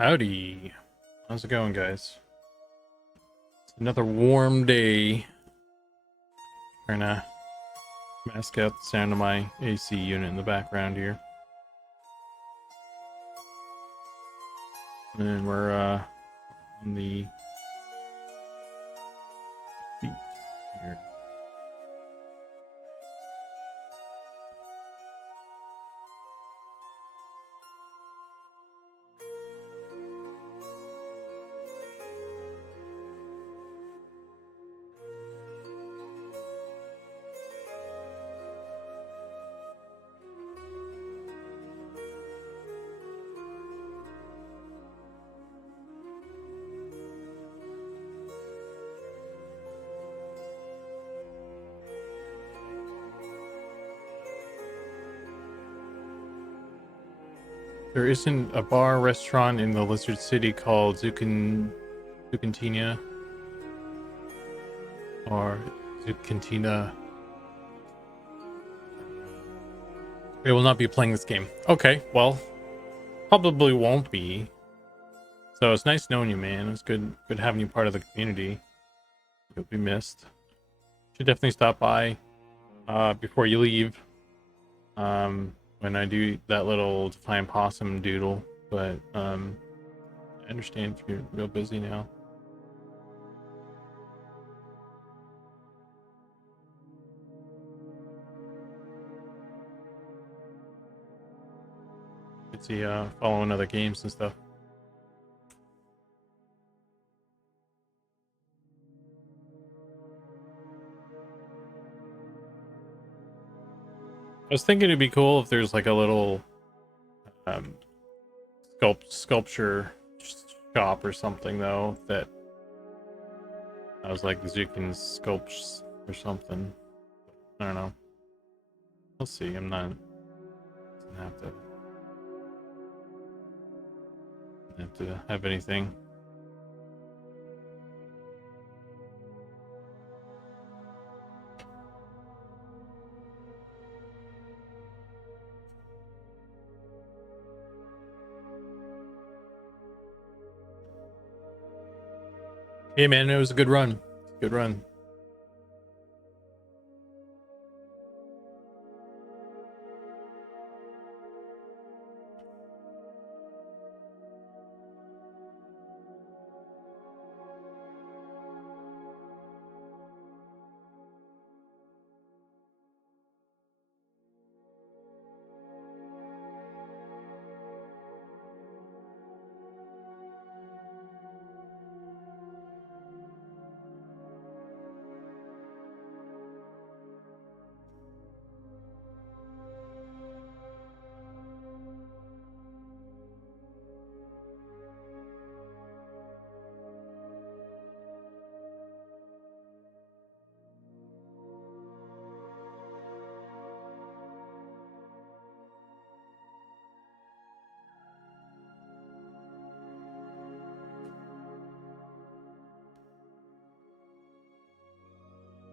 Howdy. How's it going, guys? It's another warm day. Trying to mask out the sound of my AC unit in the background here. And we're on the beach here. There isn't a bar restaurant in the Lizard City called Zucantina or Zucantina. They will not be playing this game. Okay, well, probably won't be. So it's nice knowing you, man. It was good having you part of the community. You'll be missed. Should definitely stop by before you leave. When I do that little Defiant Possum doodle, but I understand if you're real busy now. Could see following other games and stuff. I was thinking it'd be cool if there's like a little sculpture shop or something, though, that I was like Zukan sculpts or something. I don't know. We'll see. I'm not gonna have to have anything. Hey man, it was a good run. Good run.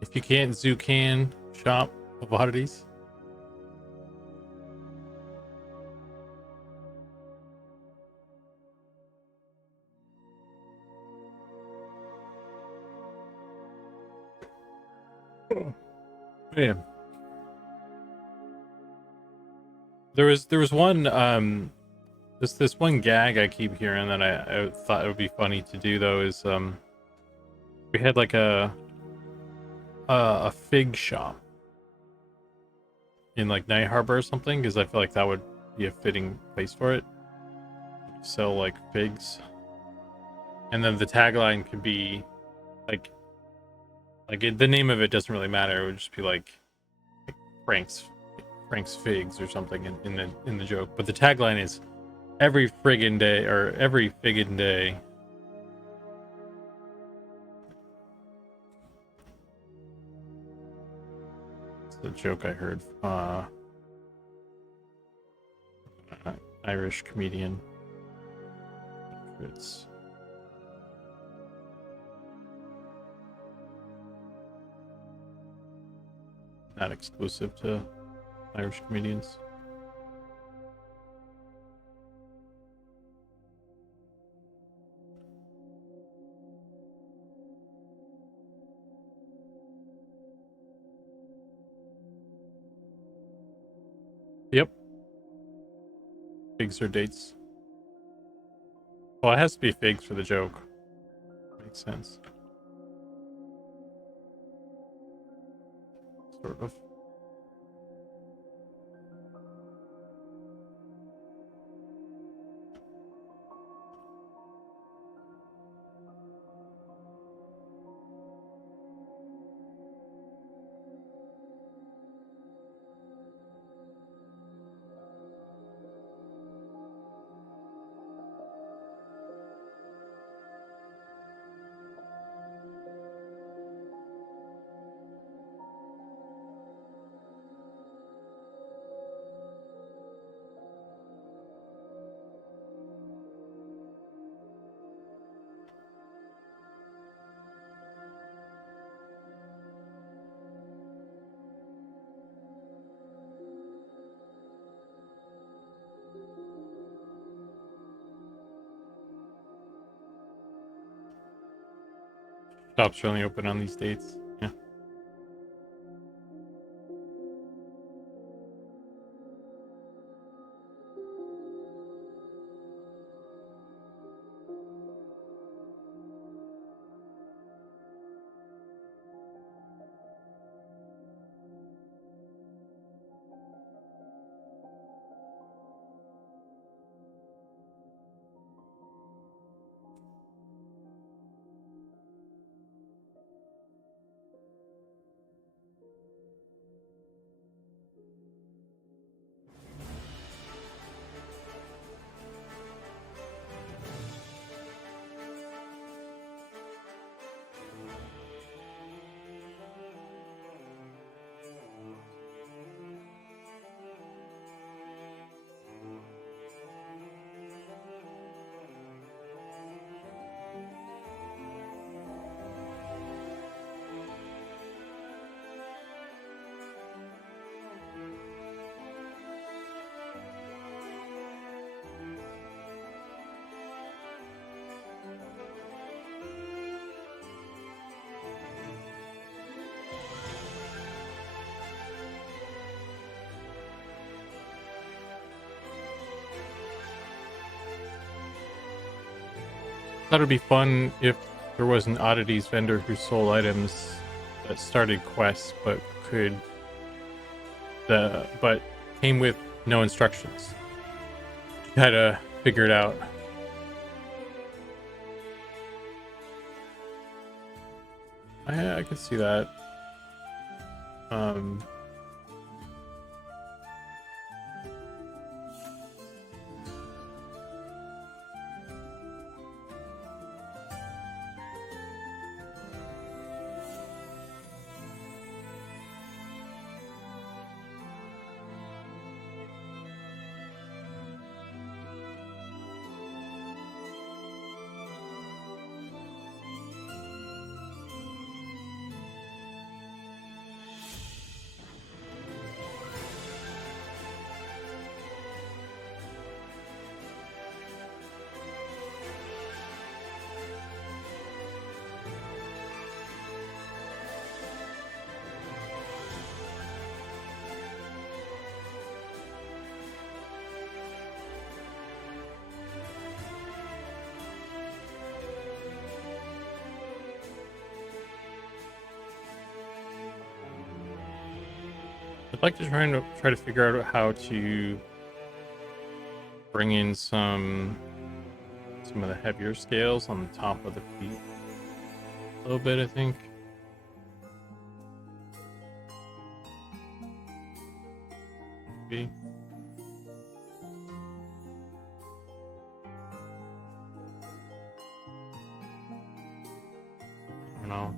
If you can't Zukan shop of oddities. Yeah. There was one this one gag I keep hearing that I thought it would be funny to do, though, is we had like a fig shop in like Night Harbor or something, because I feel like that would be a fitting place for it. Sell like figs, and then the tagline could be like the name of it doesn't really matter. It would just be like Frank's figs or something in the joke. But the tagline is every friggin' day, or every figgin' day. It's the joke I heard. Irish comedian. It's not exclusive to Irish comedians. Figs or dates? Well, it has to be figs for the joke. Makes sense. Sort of. Shops are only open on these dates. Yeah. Thought it'd be fun if there was an oddities vendor who sold items that started quests but but came with no instructions. You had to figure it out. I could see that. I'd like to try to figure out how to bring in some of the heavier scales on the top of the feet a little bit, I think. Maybe. I don't know.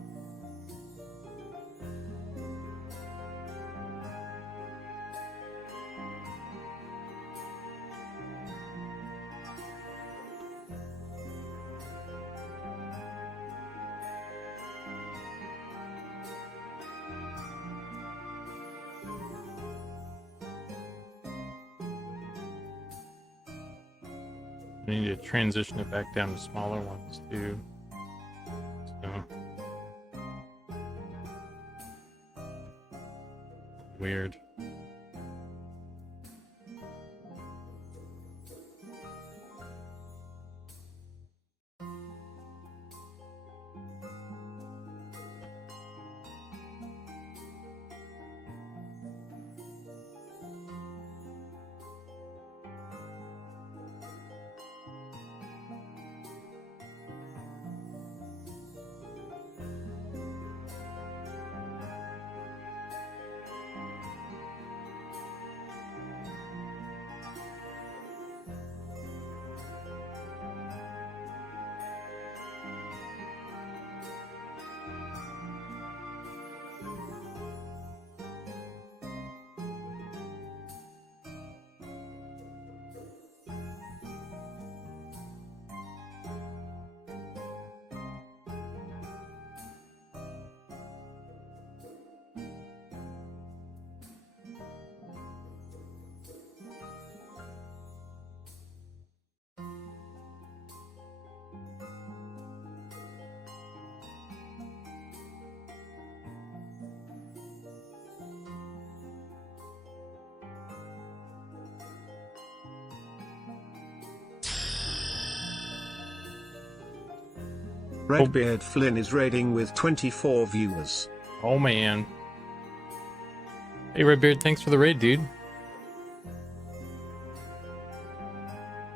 I need to transition it back down to smaller ones too. So weird. Redbeard Flynn is raiding with 24 viewers. Oh man. Hey Redbeard, thanks for the raid, dude.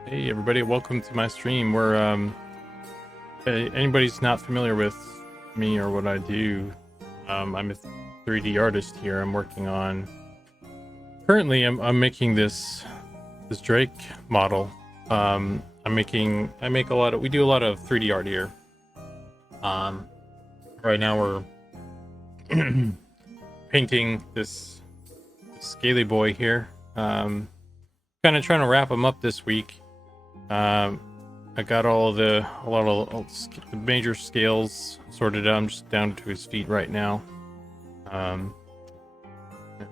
Hey everybody, welcome to my stream. We're anybody's not familiar with me or what I do, I'm a 3D artist here. I'm working on currently I'm making this Drake model. We do a lot of 3D art here. Right now we're painting this scaly boy here. Kind of trying to wrap him up this week. I got a lot of the major scales sorted out. I'm just down to his feet right now. And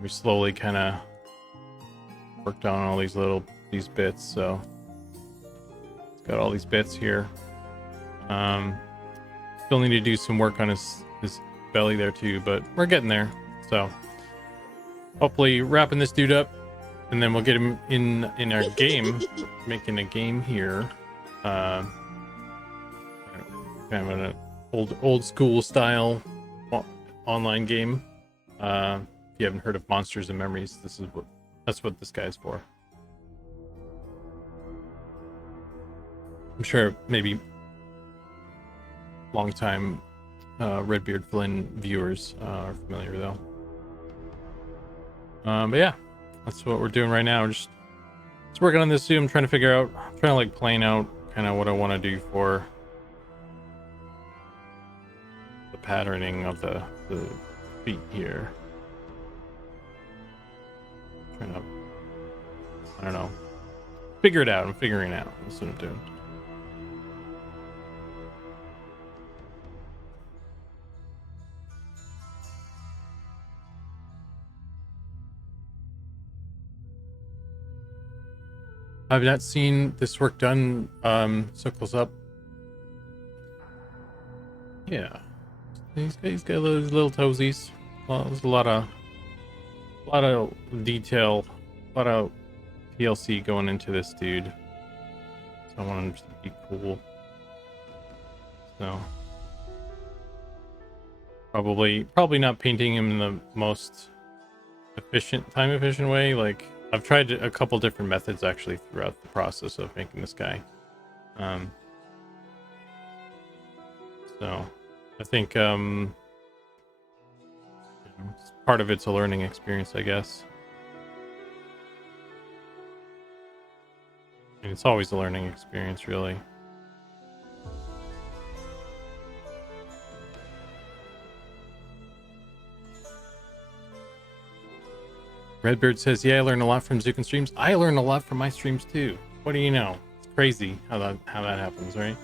we slowly kind of worked on all these bits. So it's got all these bits here. Still need to do some work on his belly there too, but we're getting there. So hopefully wrapping this dude up, and then we'll get him in our game, making a game here. Kind of an old school style online game. If you haven't heard of Monsters and Memories, that's what this guy's for. I'm sure maybe long time Redbeard Flynn viewers are familiar though. But yeah, that's what we're doing right now. We're just working on this too. I'm trying to like plan out kind of what I want to do for the patterning of the feet here. Trying to, I don't know, figure it out. I'm figuring it out. That's what I'm doing. I've not seen this work done. Circles up. Yeah, he's got those little toesies. Well, there's a lot of detail, a lot of TLC going into this dude. So I want him to be cool. So probably not painting him in the most time efficient way. Like, I've tried a couple different methods actually throughout the process of making this guy. So I think part of it's a learning experience, I guess. And it's always a learning experience, really. Redbeard says, yeah, I learned a lot from Zukan streams. I learn a lot from my streams too. What do you know? It's crazy how that happens, right?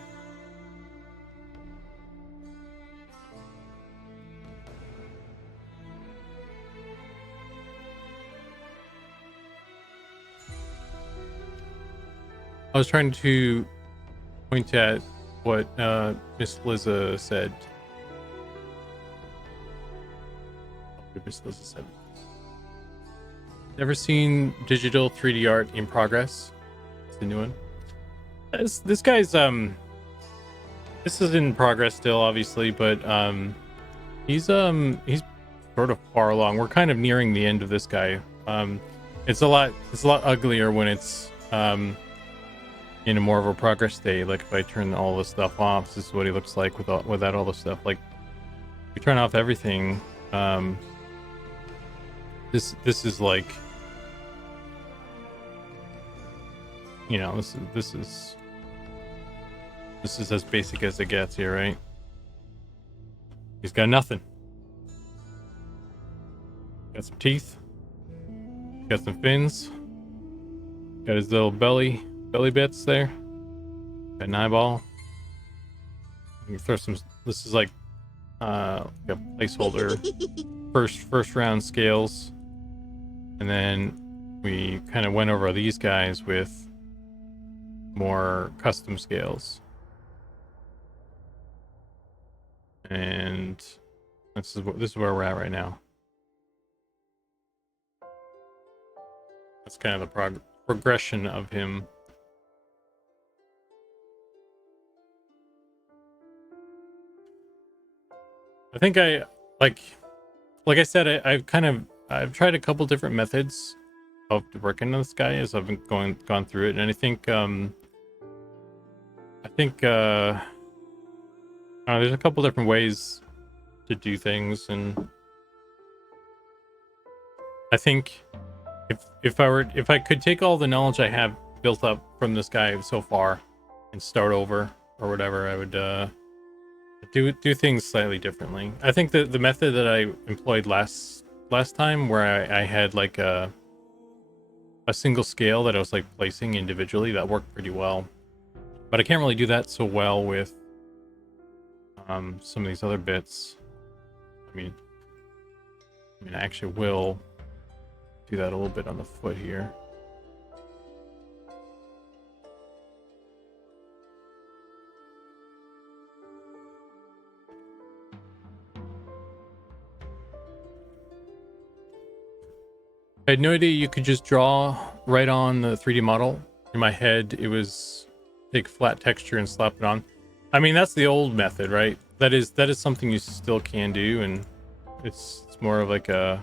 I was trying to point at what Miss Liza said. What Miss Liza said. Never seen digital 3D art in progress. It's the new one. This guy's this is in progress still, obviously, but he's sort of far along. We're kind of nearing the end of this guy. It's a lot uglier when it's in a more of a progress state. Like if I turn all this stuff off, this is what he looks like without all the stuff. Like if you turn off everything, this is like, you know, this is as basic as it gets here, right? He's got nothing. Got some teeth. Got some fins. Got his little belly bits there. Got an eyeball. You can throw some. This is like a placeholder. First round scales, and then we kind of went over these guys with more custom scales, and this is where we're at right now. That's kind of the progression of him. I think like like I said, I've tried a couple different methods of working on this guy as I've been gone through it, and I think there's a couple different ways to do things, and I think if I could take all the knowledge I have built up from this guy so far and start over or whatever, I would do things slightly differently. I think that the method that I employed last time, where I had like a single scale that I was like placing individually, that worked pretty well. But I can't really do that so well with some of these other bits. I mean, I actually will do that a little bit on the foot here. I had no idea you could just draw right on the 3D model. In my head, it was take flat texture and slap it on. I mean, that's the old method, right? That is something you still can do, and it's more of like a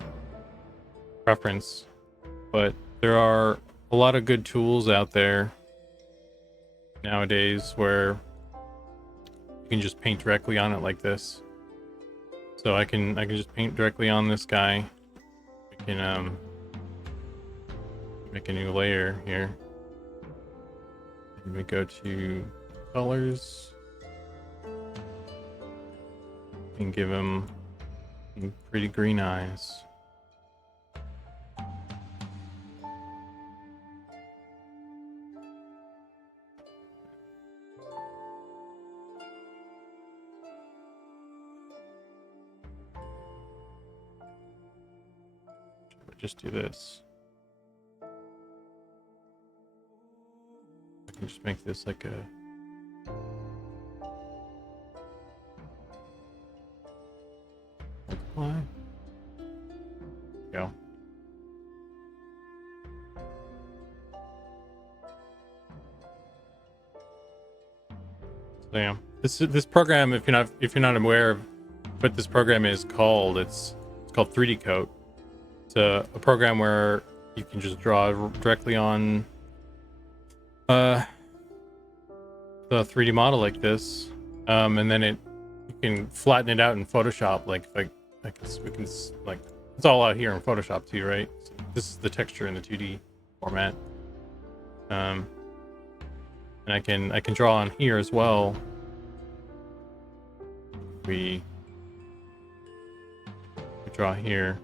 preference. But there are a lot of good tools out there nowadays where you can just paint directly on it like this. So I can just paint directly on this guy. I can make a new layer here. And we go to colors and give him some pretty green eyes. Just do this. I can just make this like a multiply. Go. So yeah, this program, if you're not aware of what this program is called, it's called 3D Coat. It's a program where you can just draw directly on the 3D model like this, and then you can flatten it out in Photoshop. Like we can like, it's all out here in Photoshop too, right? So this is the texture in the 2D format, and I can draw on here as well. We draw here.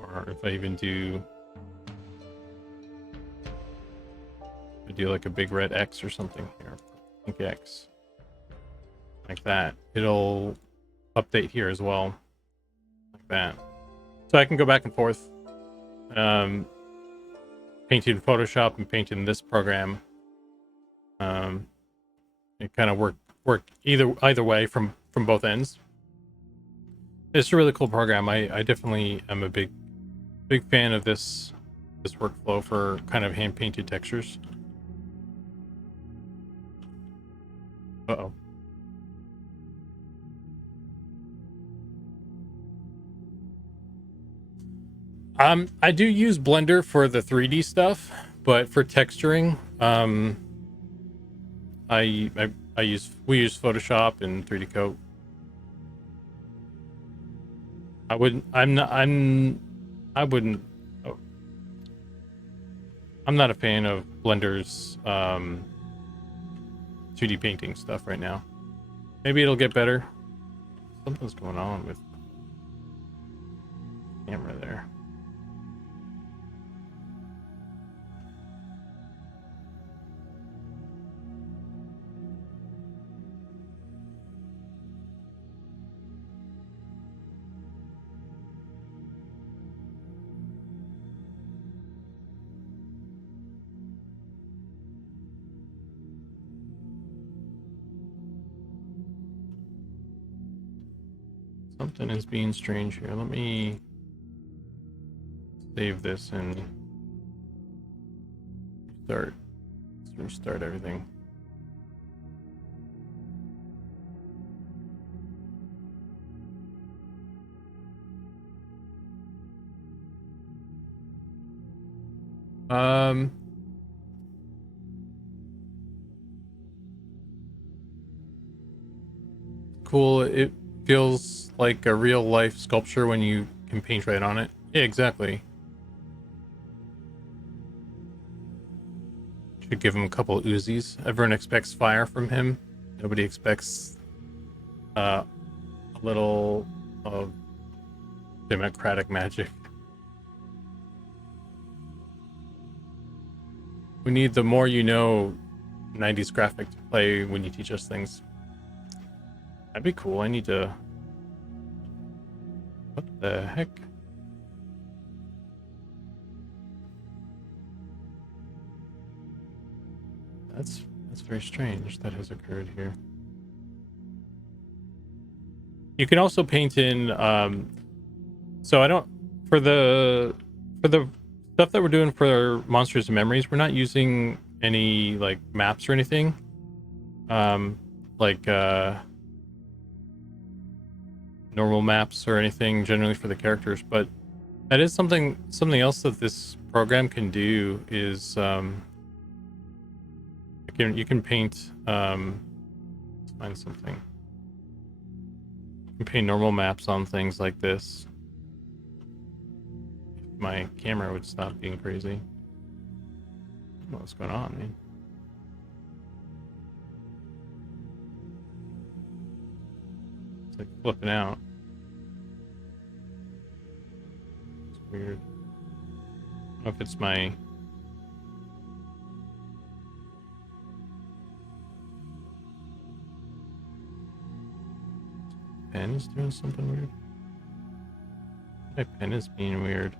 Or if I even do like a big red X or something here, pink X, like that, it'll update here as well, like that. So I can go back and forth, paint in Photoshop and paint in this program. It kind of work either way from both ends. It's a really cool program. I definitely am a big fan of this workflow for kind of hand painted textures. Uh-oh. I do use Blender for the 3D stuff, but for texturing, we use Photoshop and 3D Coat. I'm not a fan of Blender's 2D painting stuff right now. Maybe it'll get better. Something's going on with the camera there. Something is being strange here. Let me save this and restart everything. Um, cool. It feels like a real life sculpture when you can paint right on it. Yeah, exactly. Should give him a couple Uzis. Everyone expects fire from him. Nobody expects a little of democratic magic. We need the more you know 90s graphic to play when you teach us things. That'd be cool. I need to... What the heck? That's very strange that has occurred here. You can also paint in so I don't for the stuff that we're doing for Monsters and Memories, we're not using any like maps or anything. Like normal maps or anything generally for the characters, but that is something else that this program can do is you can paint let's find something. You can paint normal maps on things like this. If my camera would stop being crazy. I don't know what's going on, man. It's like flipping out. It's weird. I don't know if it's my pen is doing something weird. My pen is being weird.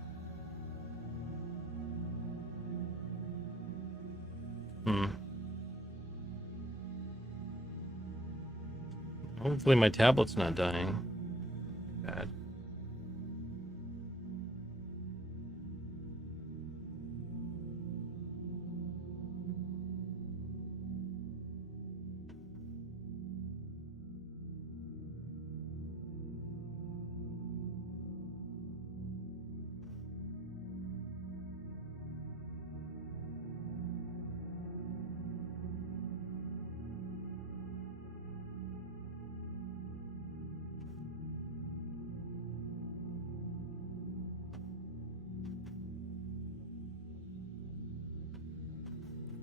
Hopefully my tablet's not dying. Bad.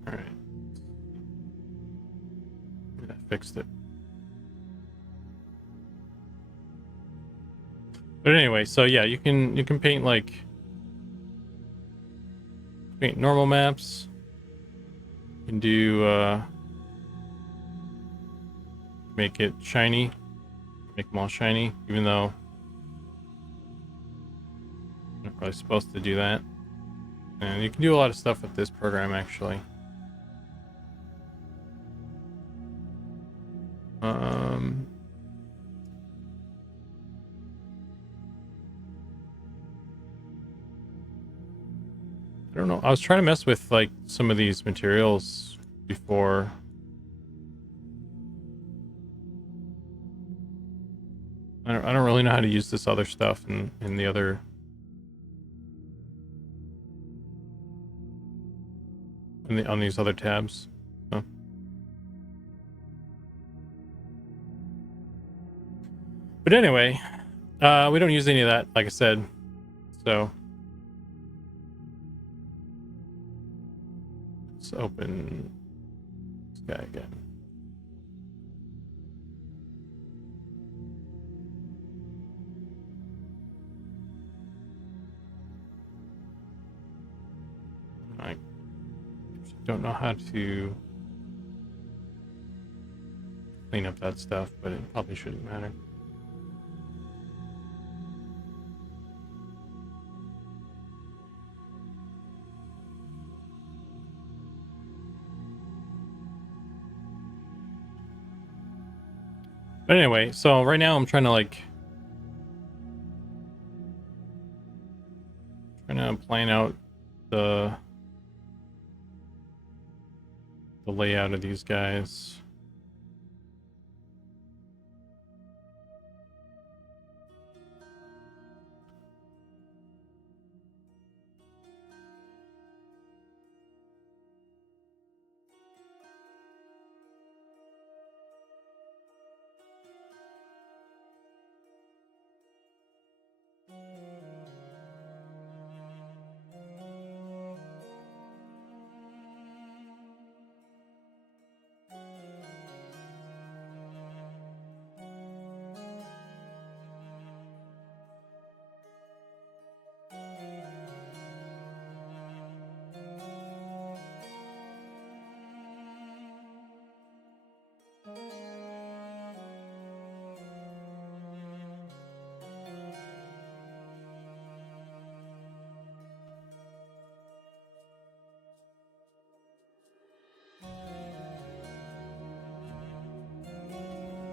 Alright. I fixed it. But anyway, so yeah, you can paint like normal maps. You can do make it shiny. Make them all shiny, even though I'm not really supposed to do that. And you can do a lot of stuff with this program actually. I don't know. I was trying to mess with like some of these materials before. I don't really know how to use this other stuff in the other on these other tabs. So. But anyway, we don't use any of that, like I said. So let's open this guy again. I don't know how to clean up that stuff, but it probably shouldn't matter. But anyway, so right now I'm trying to plan out the layout of these guys.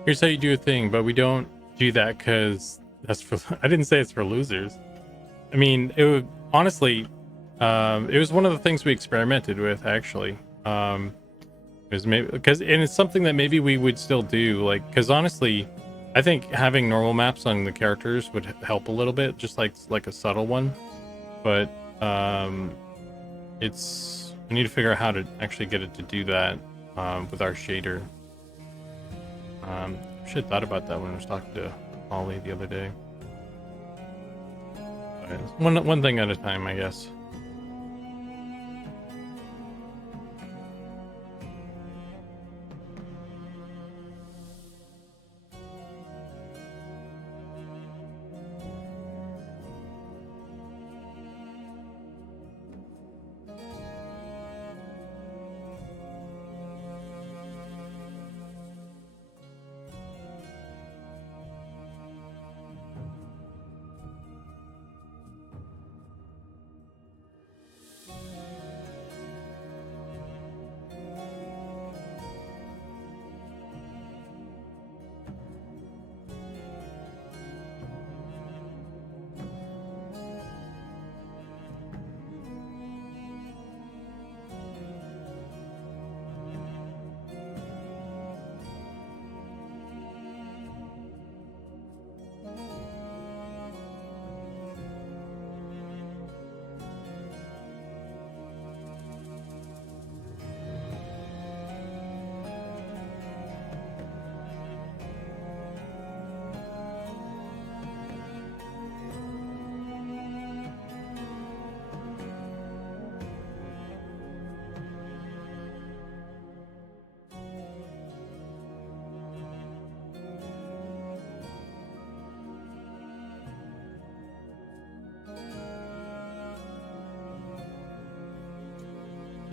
Here's how you do a thing, but we don't do that because that's for. I didn't say it's for losers. I mean, it would honestly. It was one of the things we experimented with actually. It was maybe because and it's something that maybe we would still do, like, because honestly, I think having normal maps on the characters would help a little bit, just like a subtle one. But it's we need to figure out how to actually get it to do that with our shader. Should have thought about that when I was talking to Holly the other day. But one thing at a time, I guess.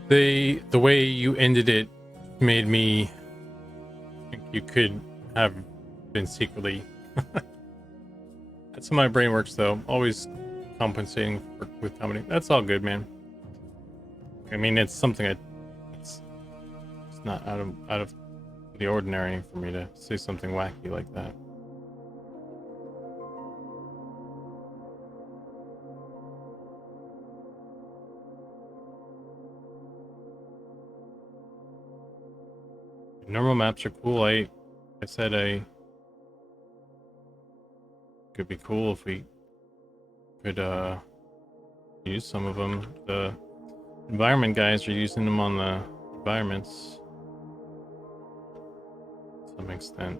The way you ended it made me think you could have been secretly. That's how my brain works, though. Always compensating with comedy. That's all good, man. I mean, it's something it's not out of the ordinary for me to say something wacky like that. Normal maps are cool. I said I could be cool if we could use some of them. The environment guys are using them on the environments to some extent.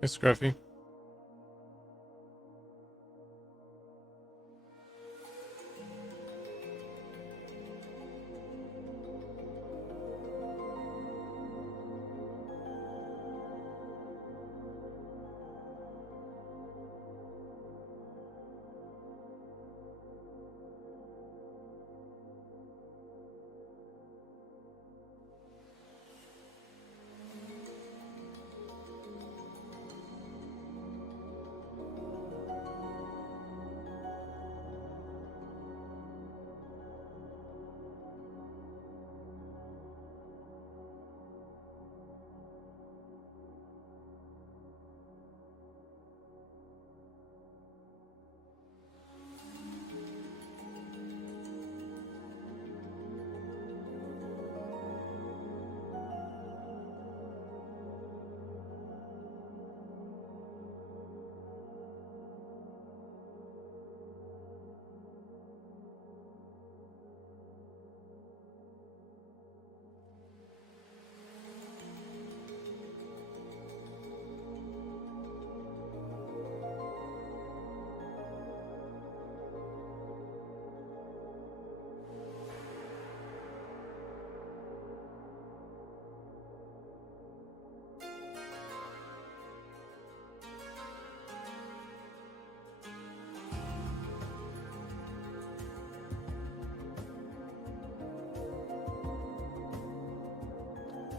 Hey, Scruffy.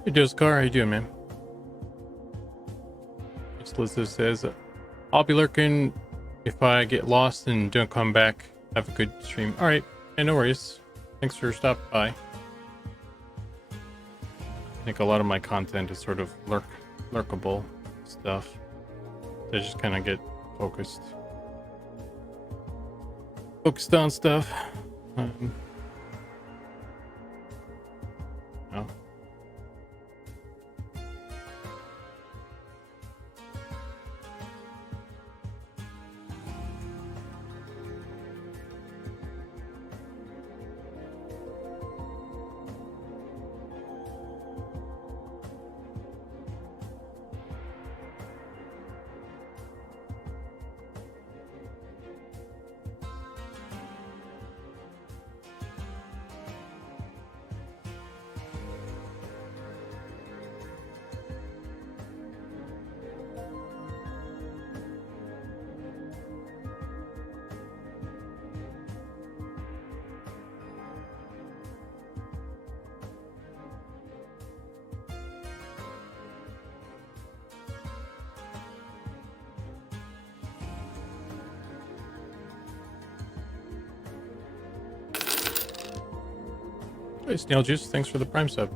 Hey, Joskar, how you doing, man? Just Lizzo says, I'll be lurking if I get lost and don't come back. Have a good stream. All right, yeah, no worries. Thanks for stopping by. I think a lot of my content is sort of lurkable stuff. I just kind of get focused on stuff. No. Hey, Snail Juice, thanks for the Prime sub.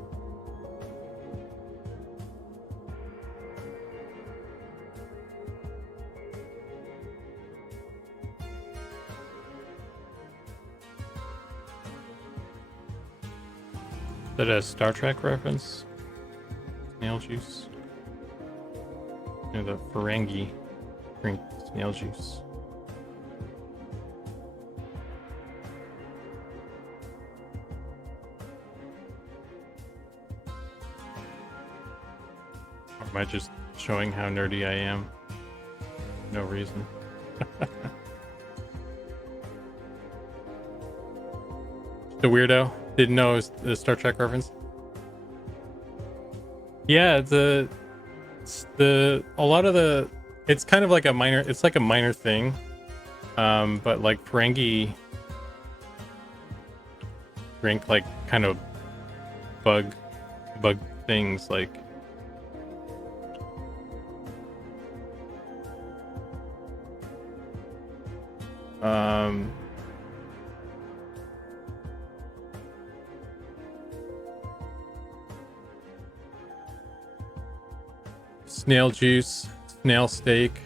Is that a Star Trek reference? Snail Juice? You know, the Ferengi drink snail juice. Or am I just showing how nerdy I am? No reason. The weirdo didn't know it was the Star Trek reference. Yeah, a lot of the, it's kind of like a minor, it's like a minor thing. But like Ferengi drink like kind of bug things like snail juice, snail steak,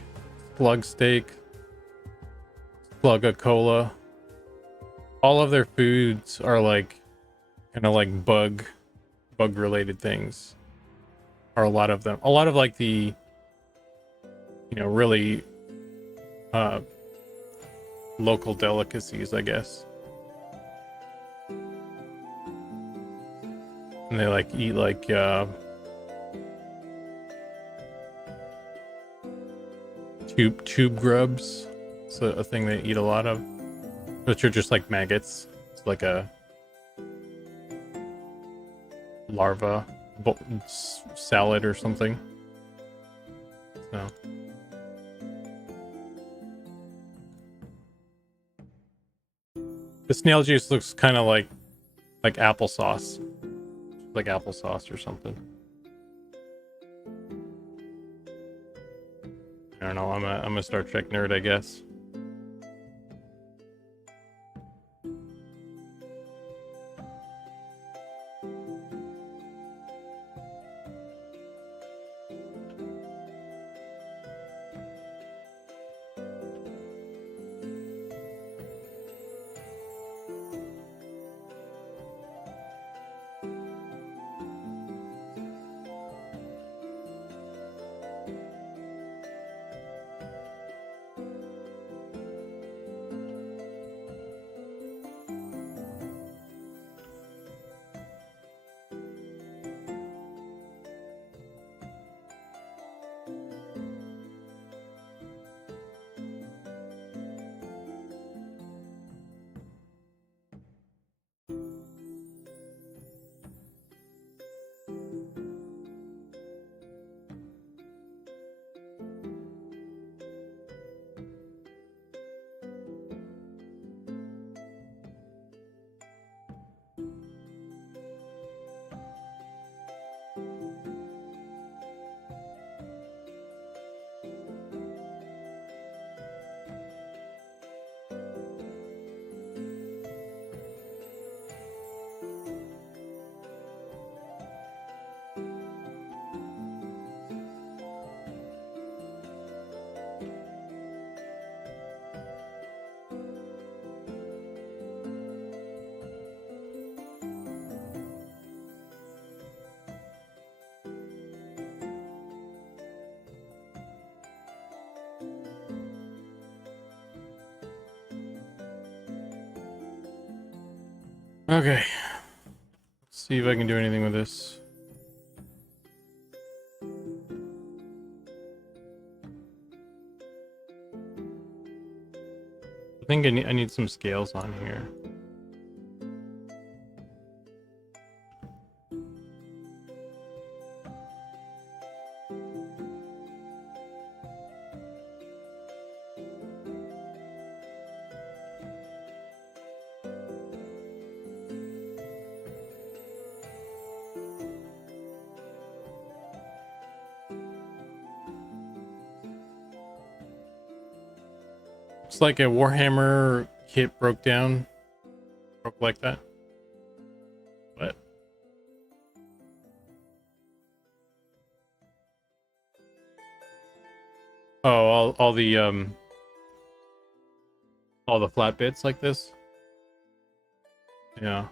slug steak, slugga cola. All of their foods are like kind of like bug related things. Or a lot of them. A lot of like the, you know, really local delicacies, I guess. And they like eat like tube grubs. It's a thing they eat a lot of, which are just like maggots. It's like a larva salad or something. So the snail juice looks kind of like applesauce, like applesauce or something. I don't know. I'm a Star Trek nerd, I guess. Okay. Let's see if I can do anything with this. I think I need some scales on here. It's like a Warhammer kit broke like that. What? Oh, all the flat bits like this. Yeah.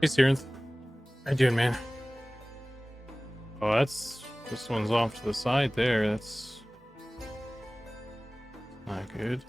Hey, Sirenth. How you doing, man? Oh, this one's off to the side there. That's not good.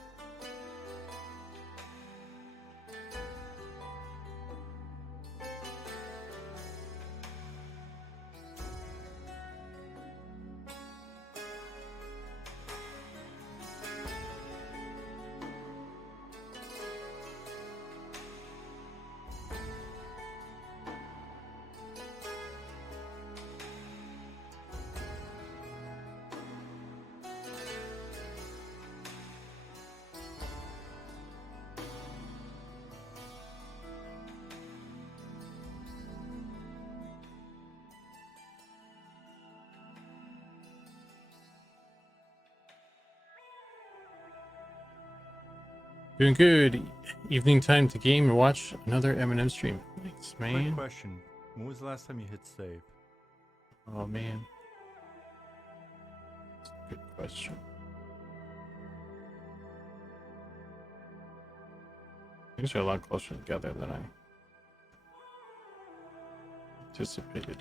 Doing good. Evening time to game and watch another M&M stream. Thanks, man. Quick question. When was the last time you hit save? Oh, man. That's a good question. Things are a lot closer together than I anticipated.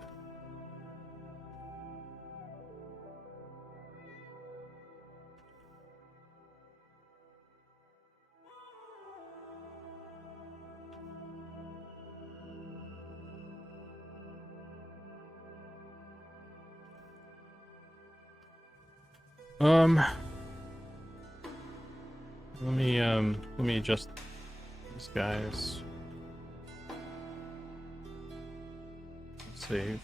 Let me adjust these guys. Save.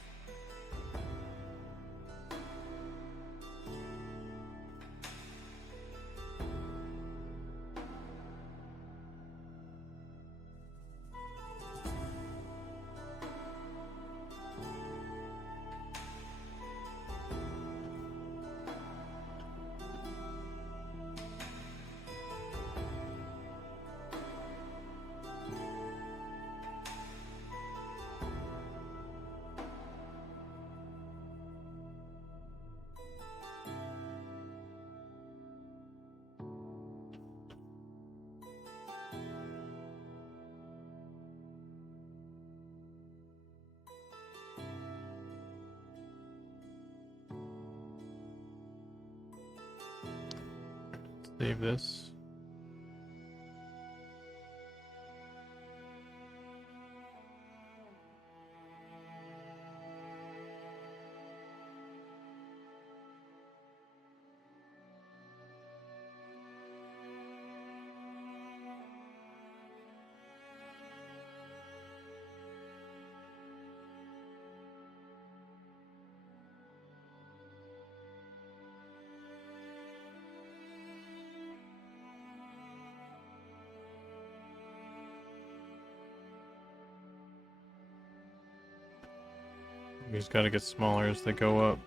Save this. These got to get smaller as they go up.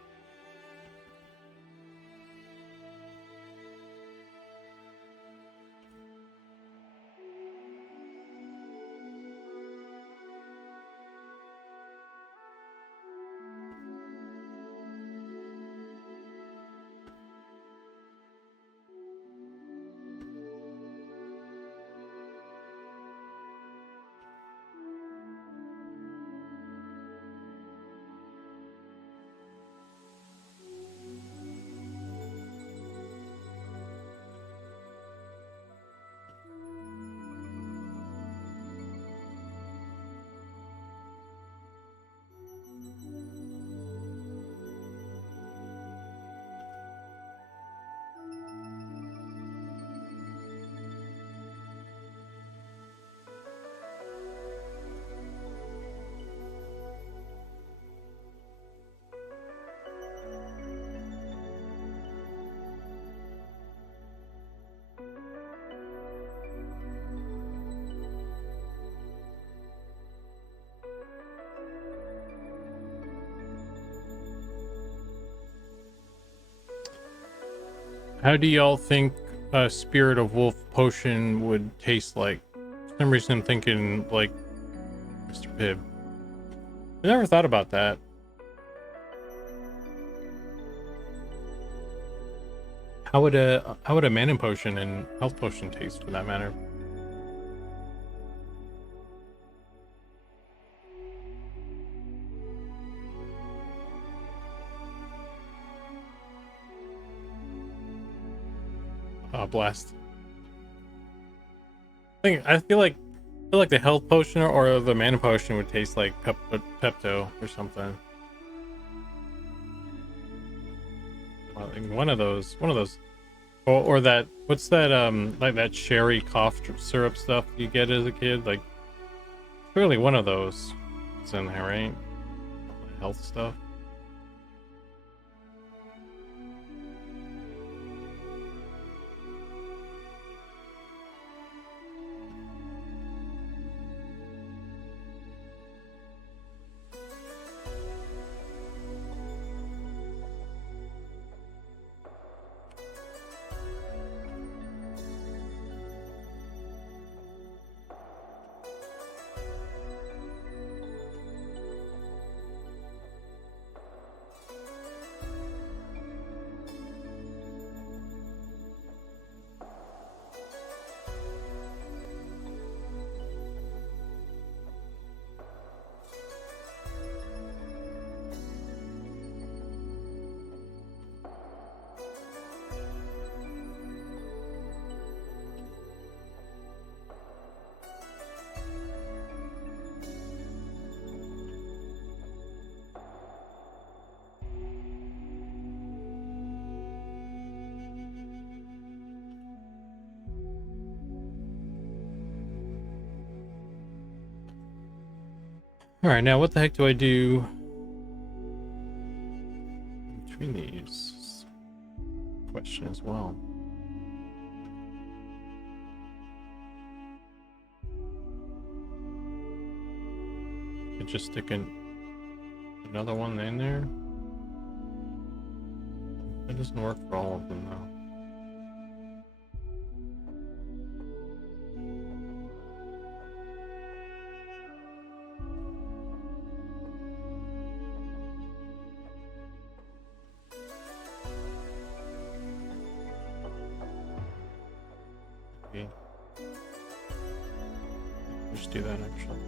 How do y'all think a Spirit of Wolf potion would taste like? For some reason I'm thinking like Mr. Pibb. I never thought about that. How would a mana potion and health potion taste for that matter? Blast. I feel like the health potion or the mana potion would taste like Pepto or something. Like one of those, or that, what's that, like that cherry cough syrup stuff you get as a kid? Like, clearly one of those is in there, right? Health stuff. Alright, now what the heck do I do between these? Question as well. Could just stick another one in there. That doesn't work for all of them though. Just do that actually.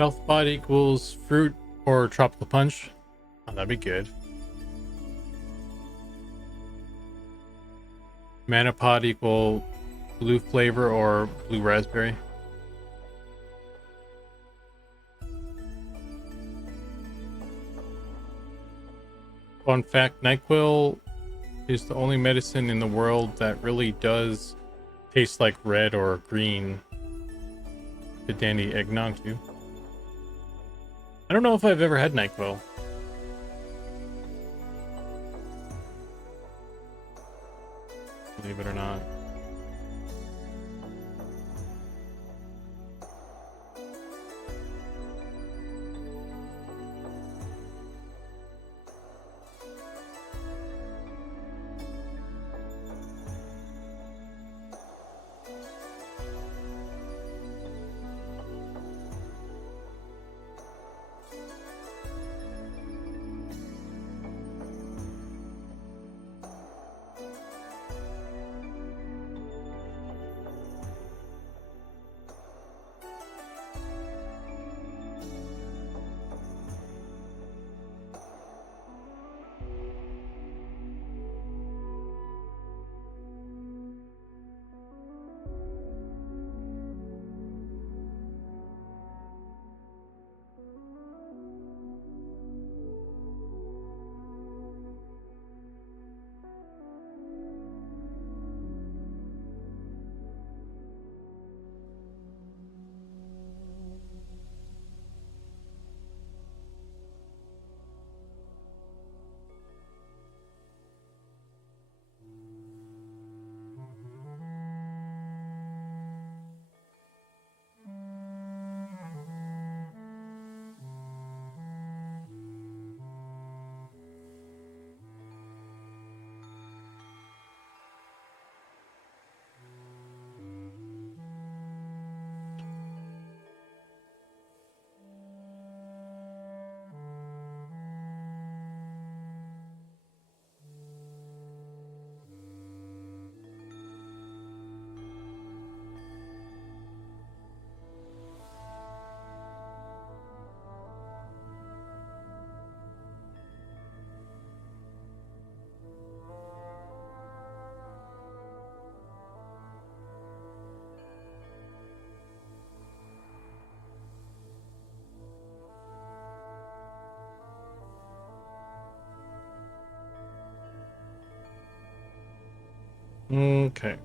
Stealth bot equals fruit or tropical punch. Oh, that'd be good. Mana pod equal blue flavor or blue raspberry. Fun fact, NyQuil is the only medicine in the world that really does taste like red or green. The dandy eggnog too. I don't know if I've ever had NyQuil. Believe it or not. Okay.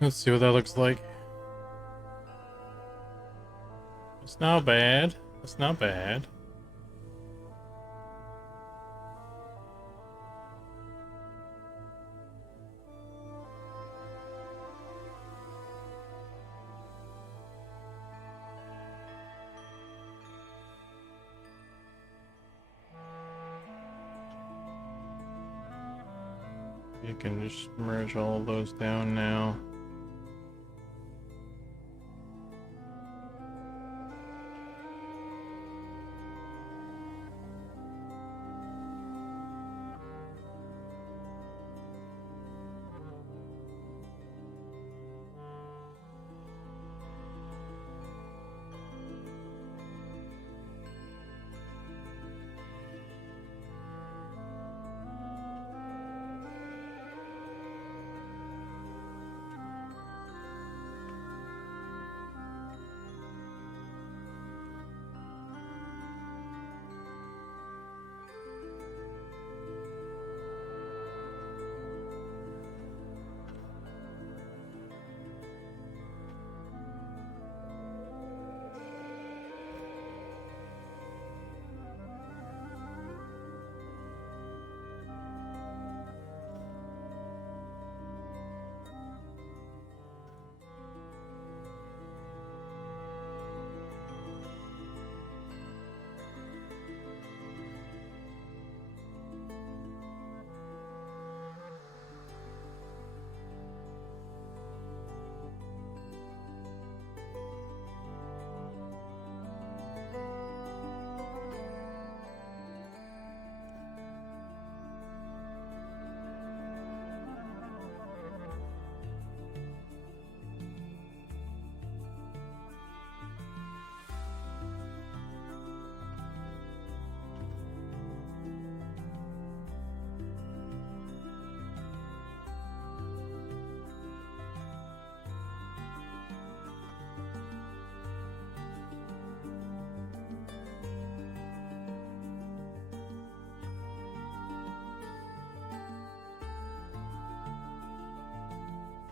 Let's see what that looks like. It's not bad. It's not bad. You can just merge all of those down now.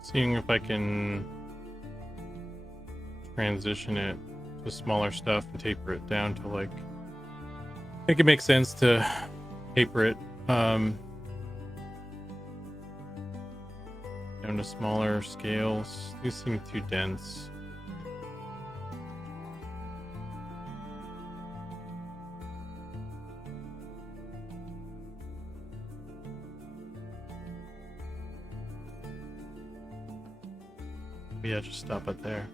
Seeing if I can transition it to smaller stuff and taper it down to like, I think it makes sense to taper it down to smaller scales. These seem too dense. Yeah, just stop it there.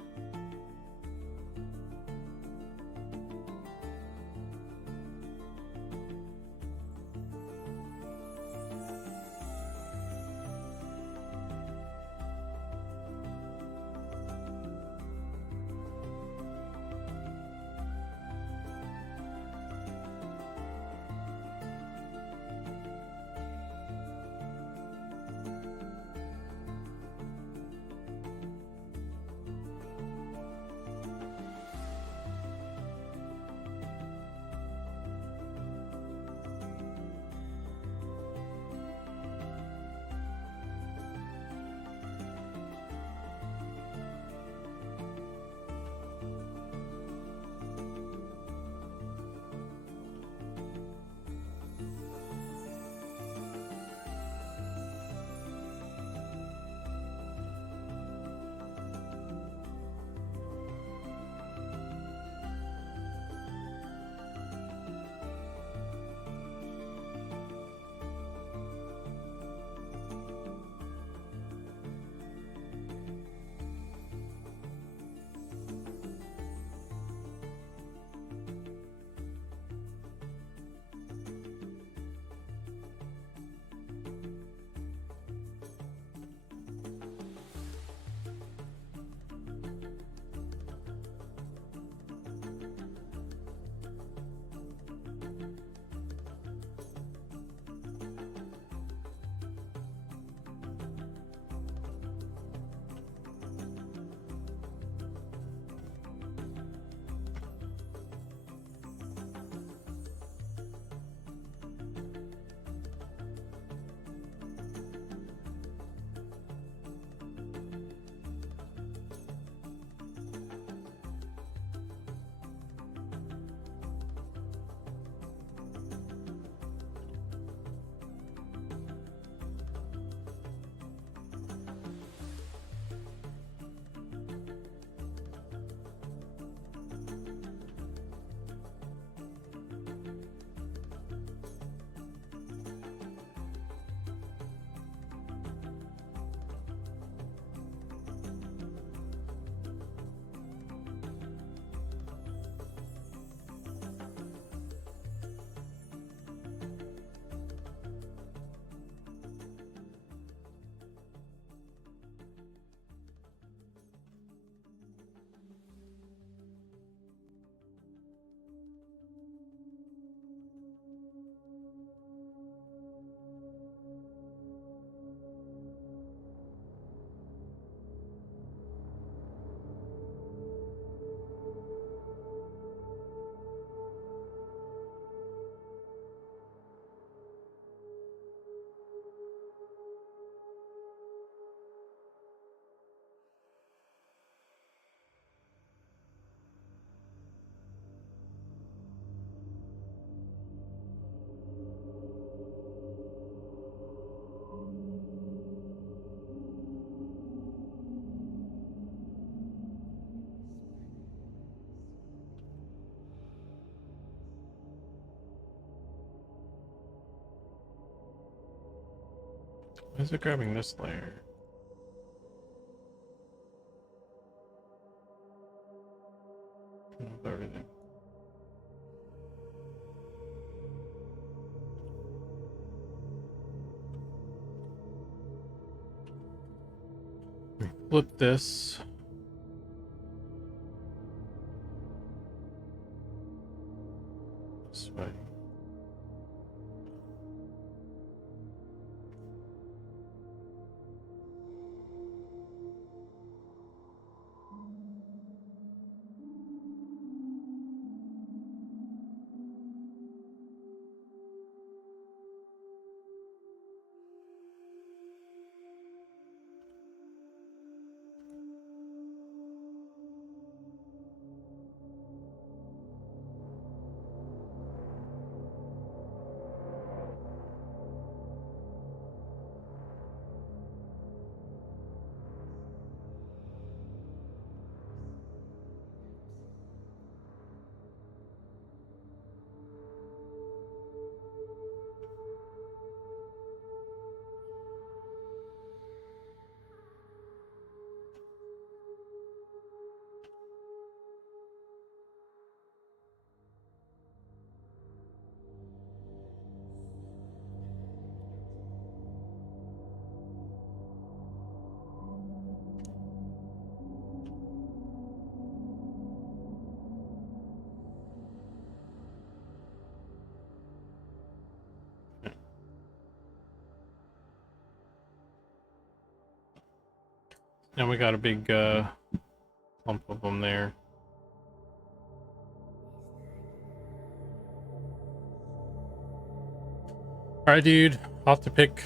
Why is it grabbing this layer? Of everything. Flip this. This way. And we got a big clump of them there. Alright, dude. Off to pick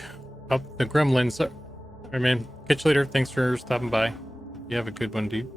up the gremlins. Alright, man. Catch you later. Thanks for stopping by. You have a good one, dude.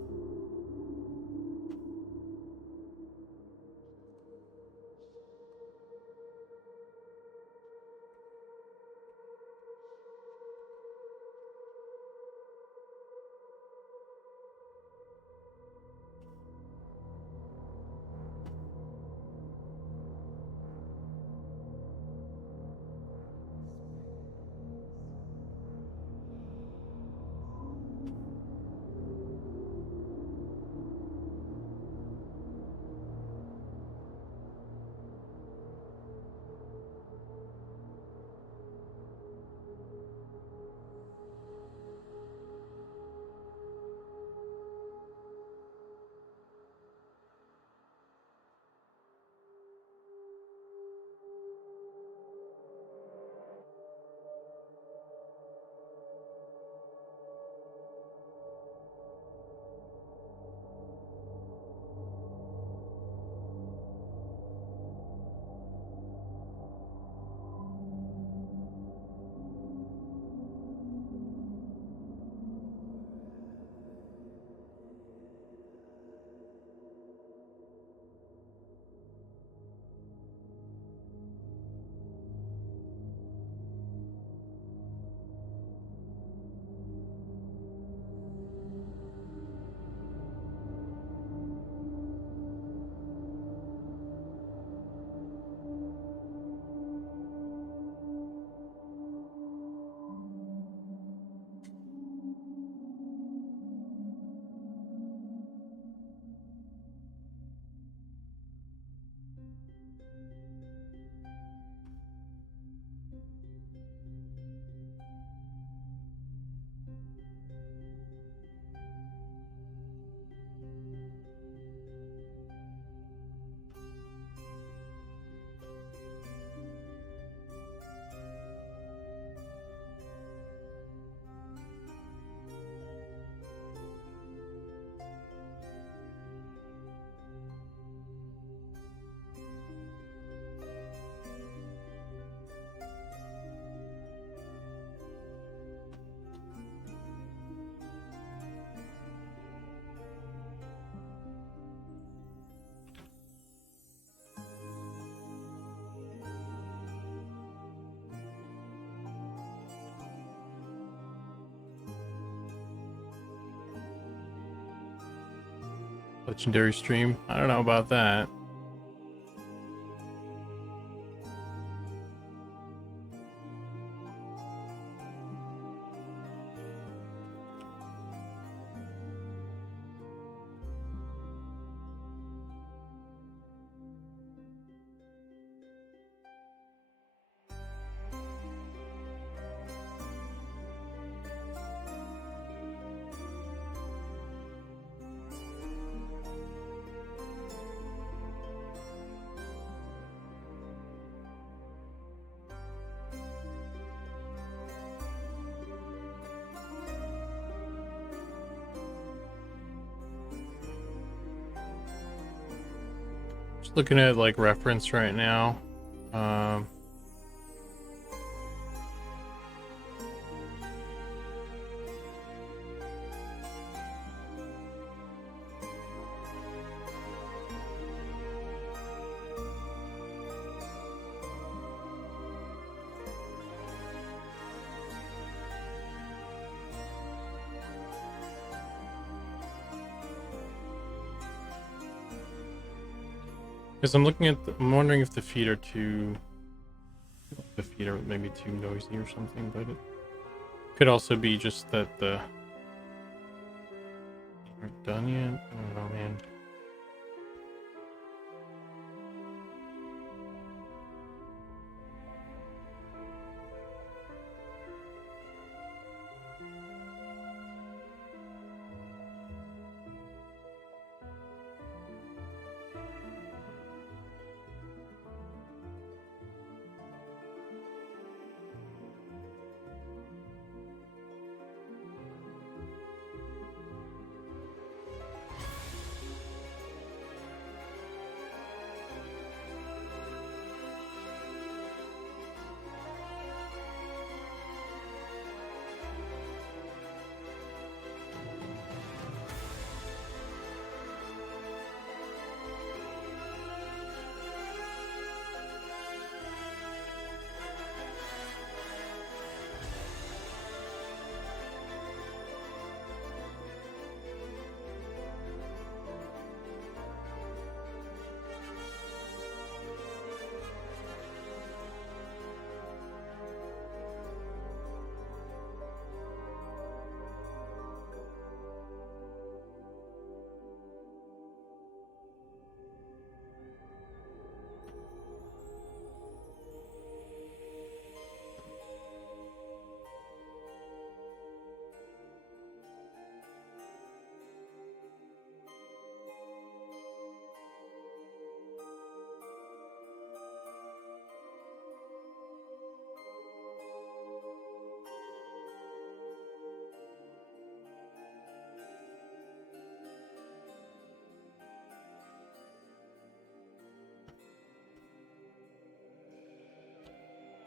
Legendary stream. I don't know about that. Just looking at like reference right now. Because I'm looking at, I'm wondering if the feet are too, the feet are maybe too noisy or something, but it could also be just that the aren't done yet. I don't know, man.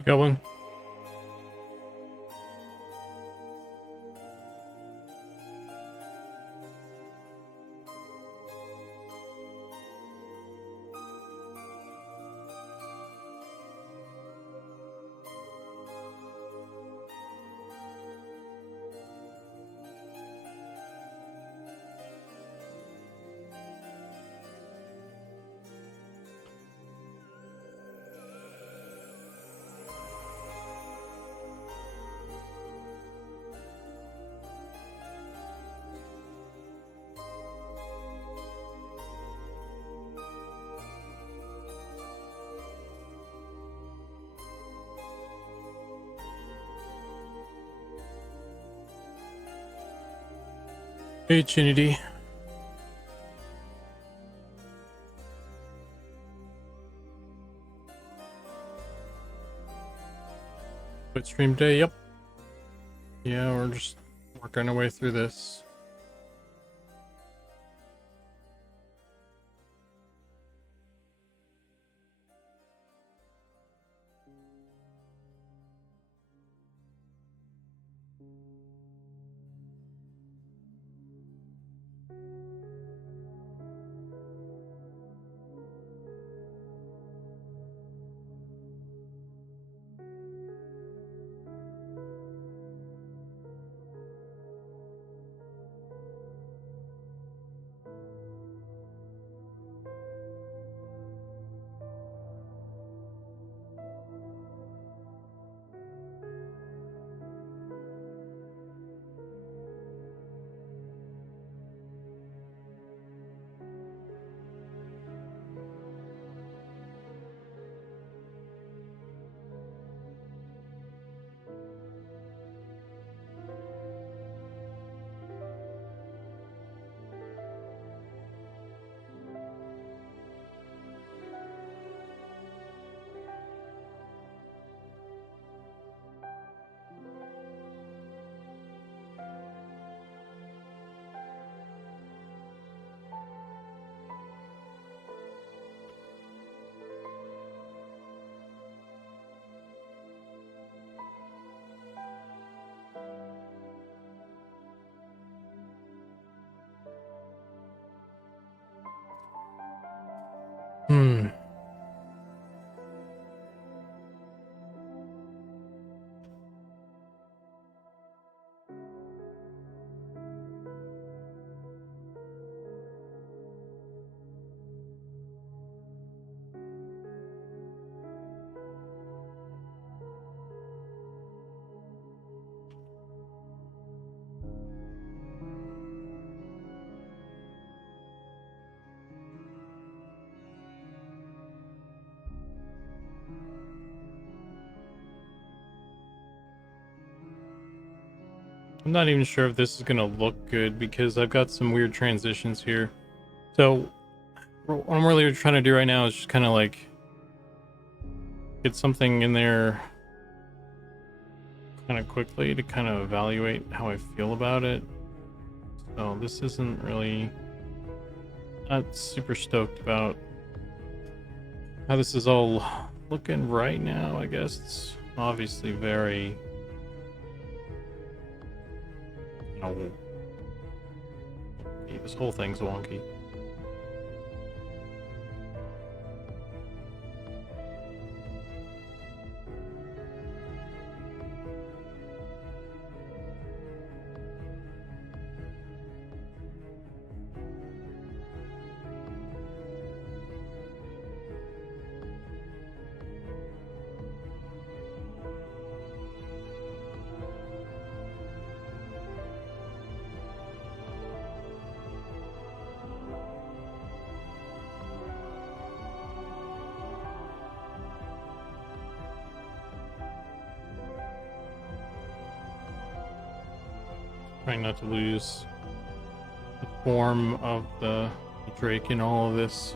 Going. Hey, Trinity. Quit stream day, yep. Yeah, we're just working our way through this. Hmm. I'm not even sure if this is gonna look good because I've got some weird transitions here. So what I'm really trying to do right now is just kind of like get something in there kind of quickly to kind of evaluate how I feel about it. So this isn't really not super stoked about how this is all looking right now. I guess it's obviously very, you know, this whole thing's wonky. Trying not to lose the form of the Drake in all of this.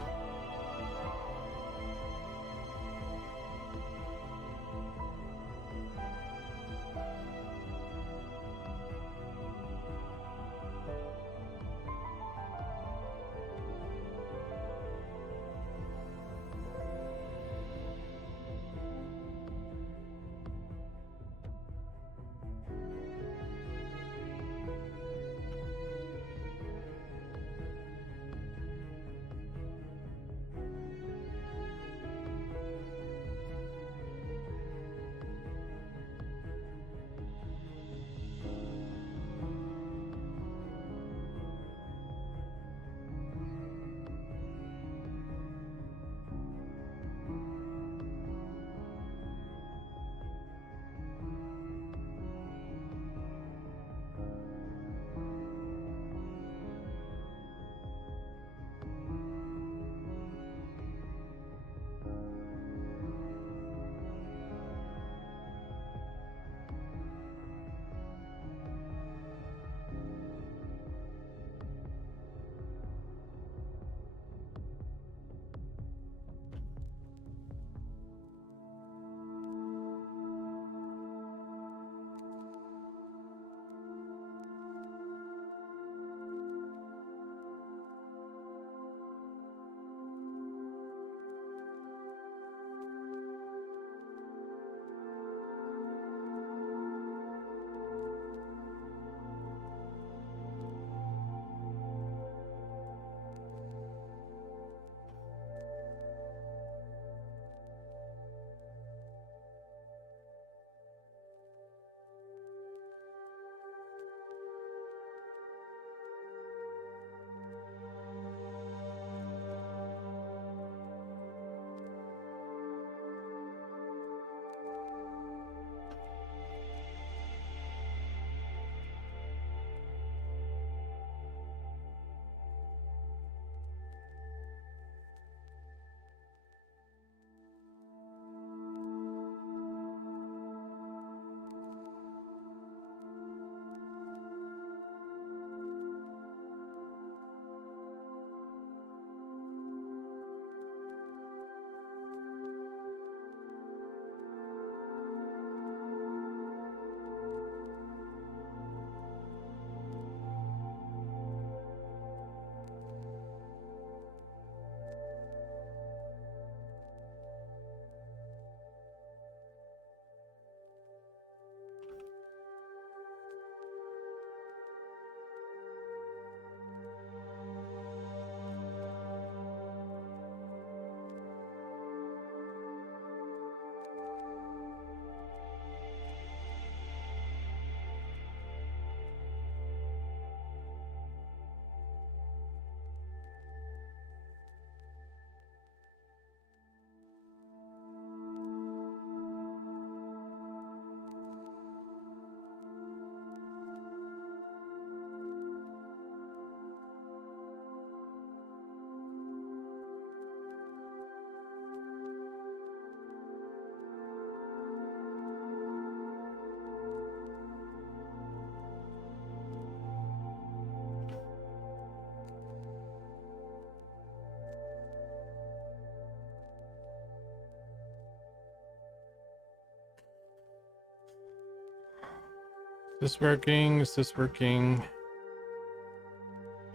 this working? Is this working?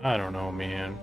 I don't know, man.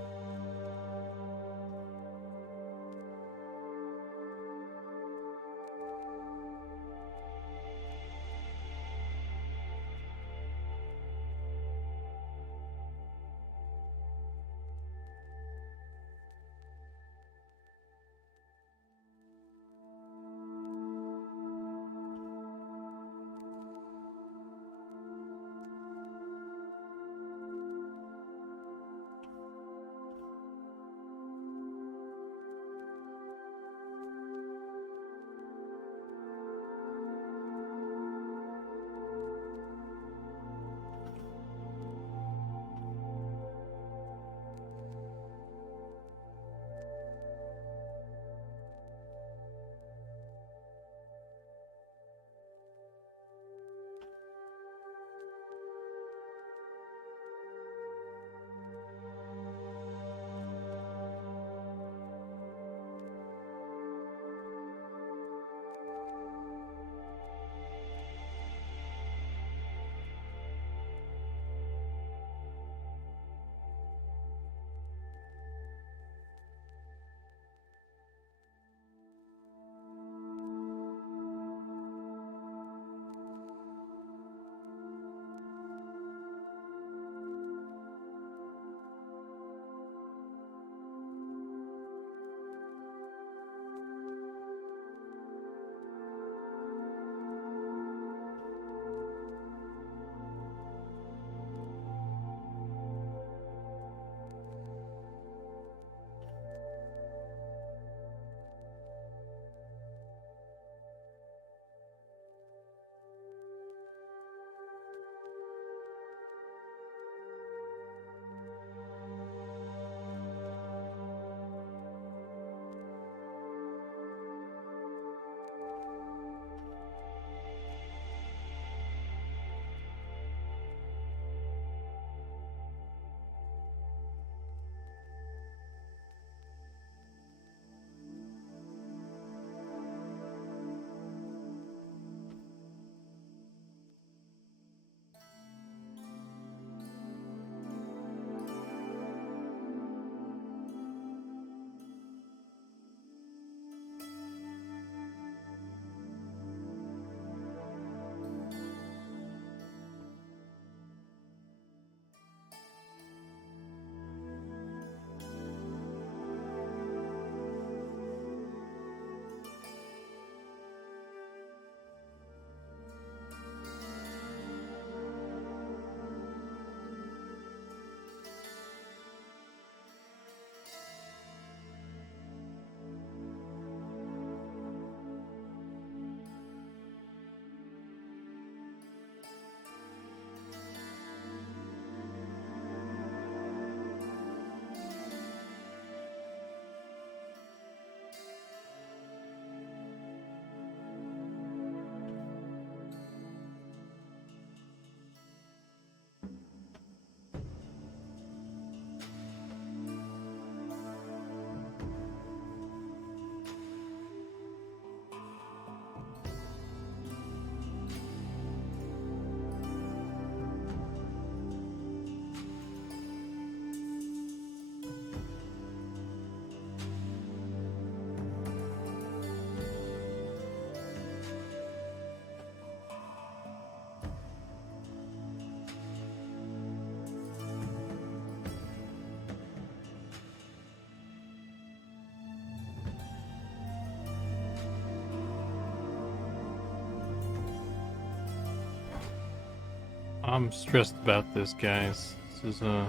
I'm stressed about this, guys. This is I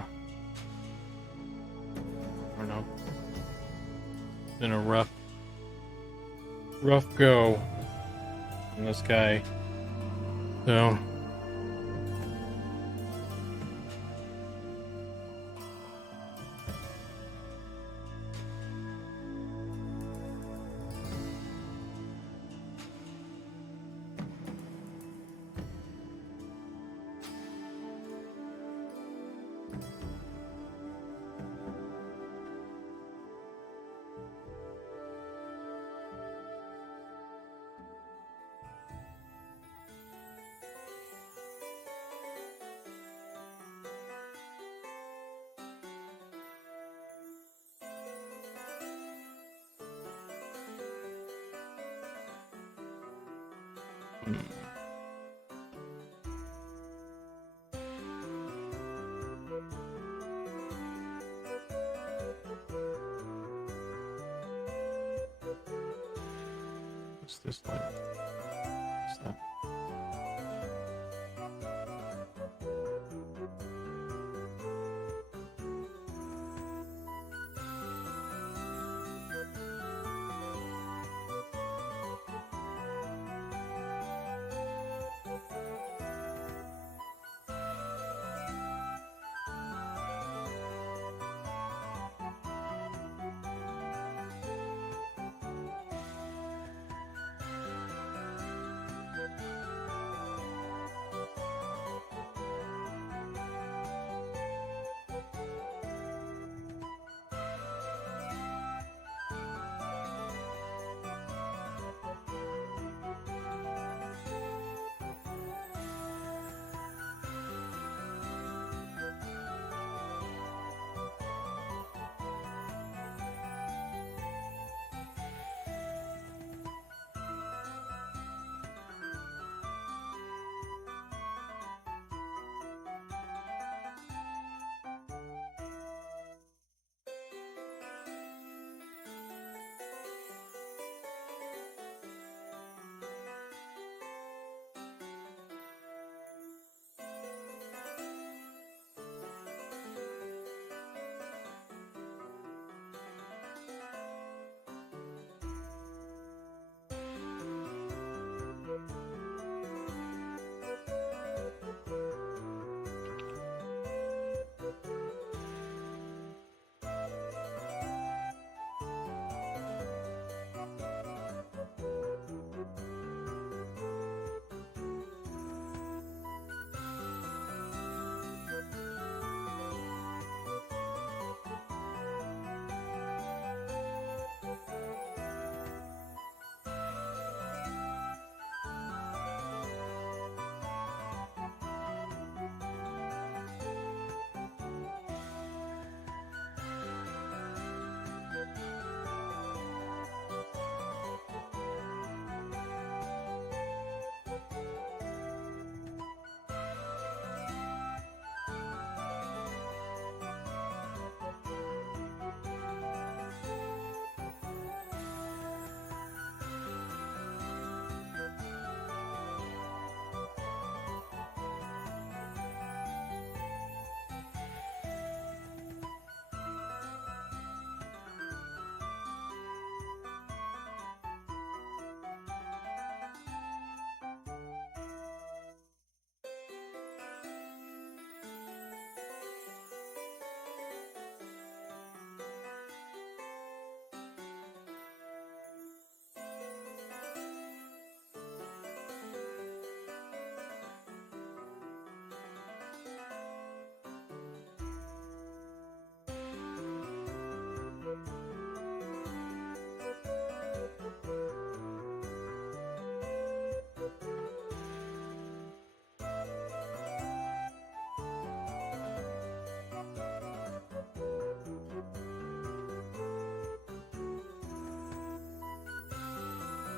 don't know. It's been a rough go on this guy. So Hmm. What's this like? What's that?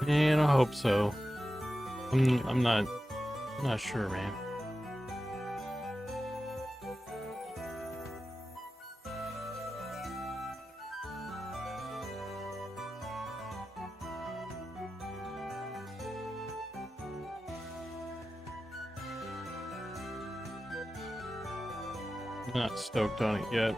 Man, I hope so. I'm not sure, man. I'm not stoked on it yet.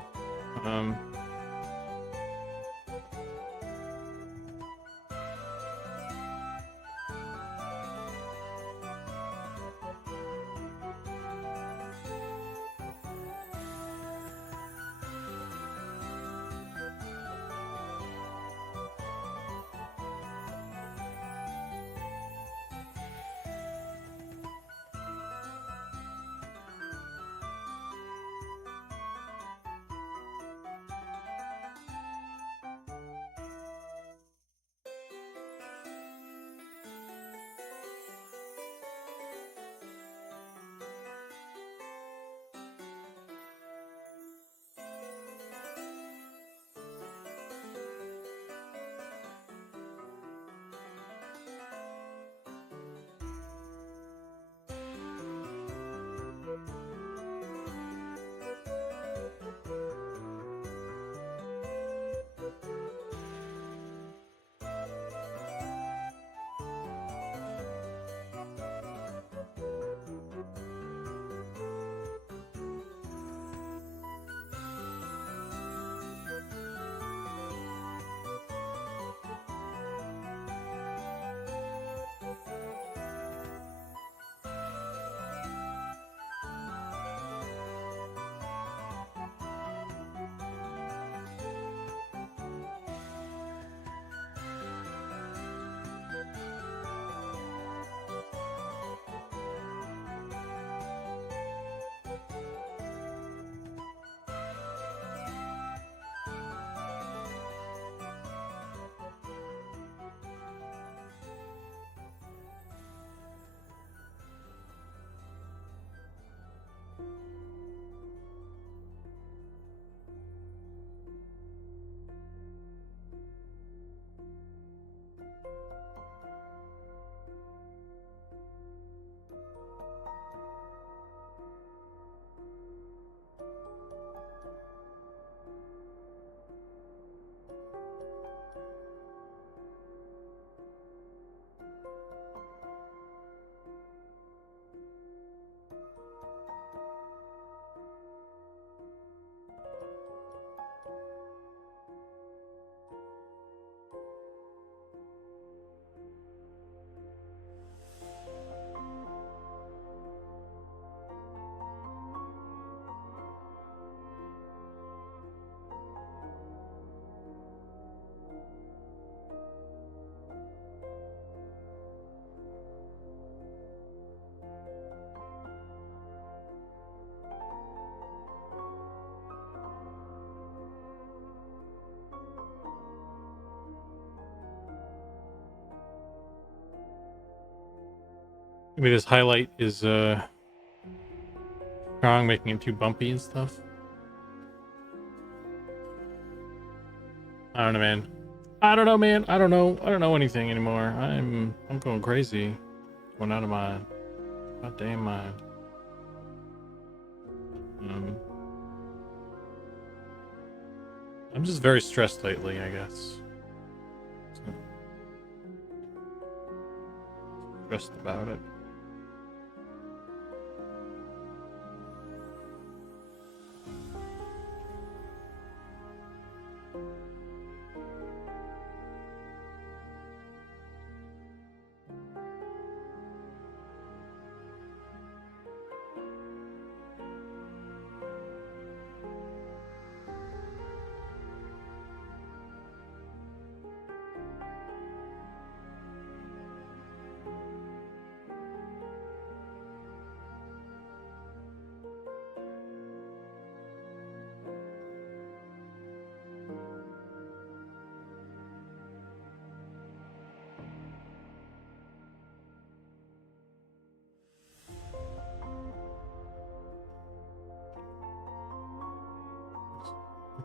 Maybe this highlight is strong, making it too bumpy and stuff. I don't know, man. I don't know, man. I don't know. I don't know anything anymore. I'm going crazy. Going out of my goddamn mind. I'm just very stressed lately, I guess. Stressed about it.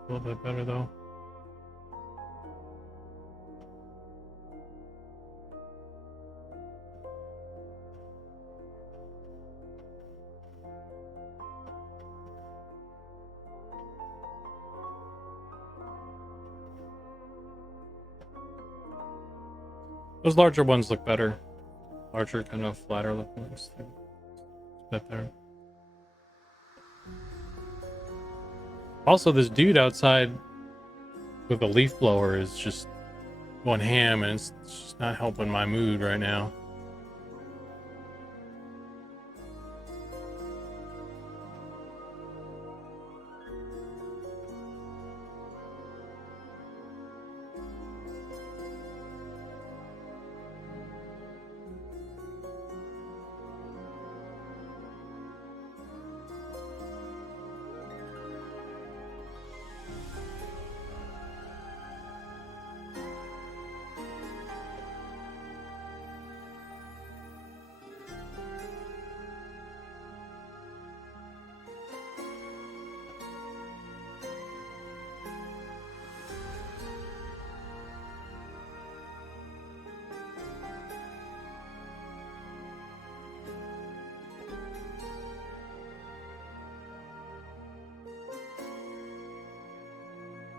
A little bit better though. Those larger ones look better. Larger, kind of flatter looking ones. It's a bit better. Also, this dude outside with a leaf blower is just going ham, and it's just not helping my mood right now.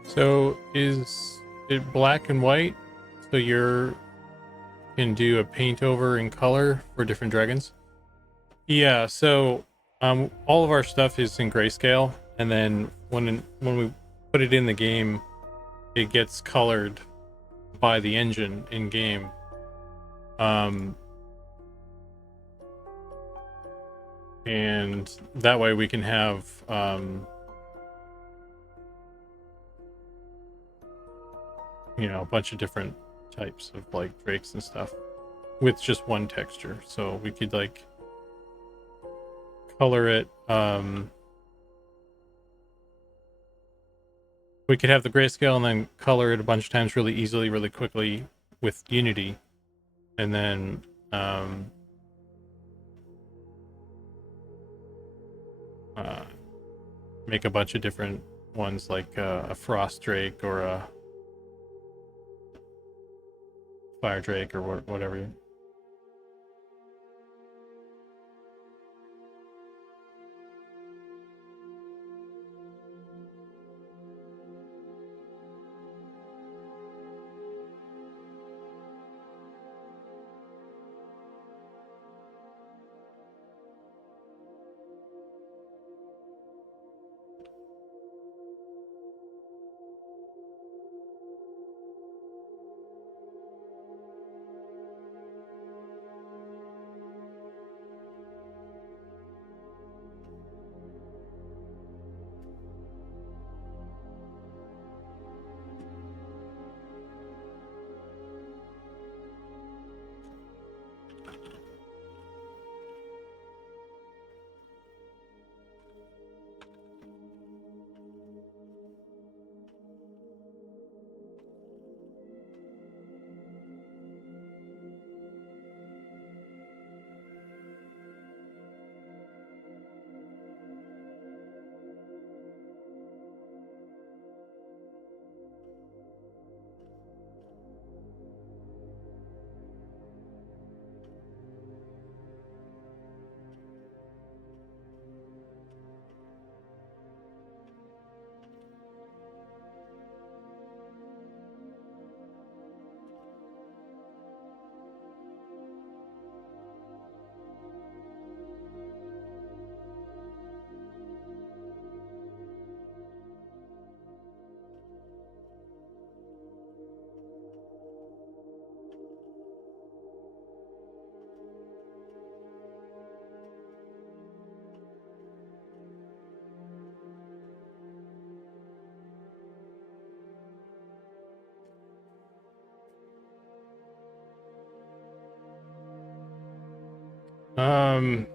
So is it black and white? So you can do a paint over in color for different dragons? Yeah, so all of our stuff is in grayscale, and then when we put it in the game, it gets colored by the engine in game. And that way we can have you know, a bunch of different types of like drakes and stuff with just one texture. So we could like color it. We could have the grayscale and then color it a bunch of times really easily, really quickly with Unity, and then make a bunch of different ones, like a frost drake or a fire drake or whatever. Um,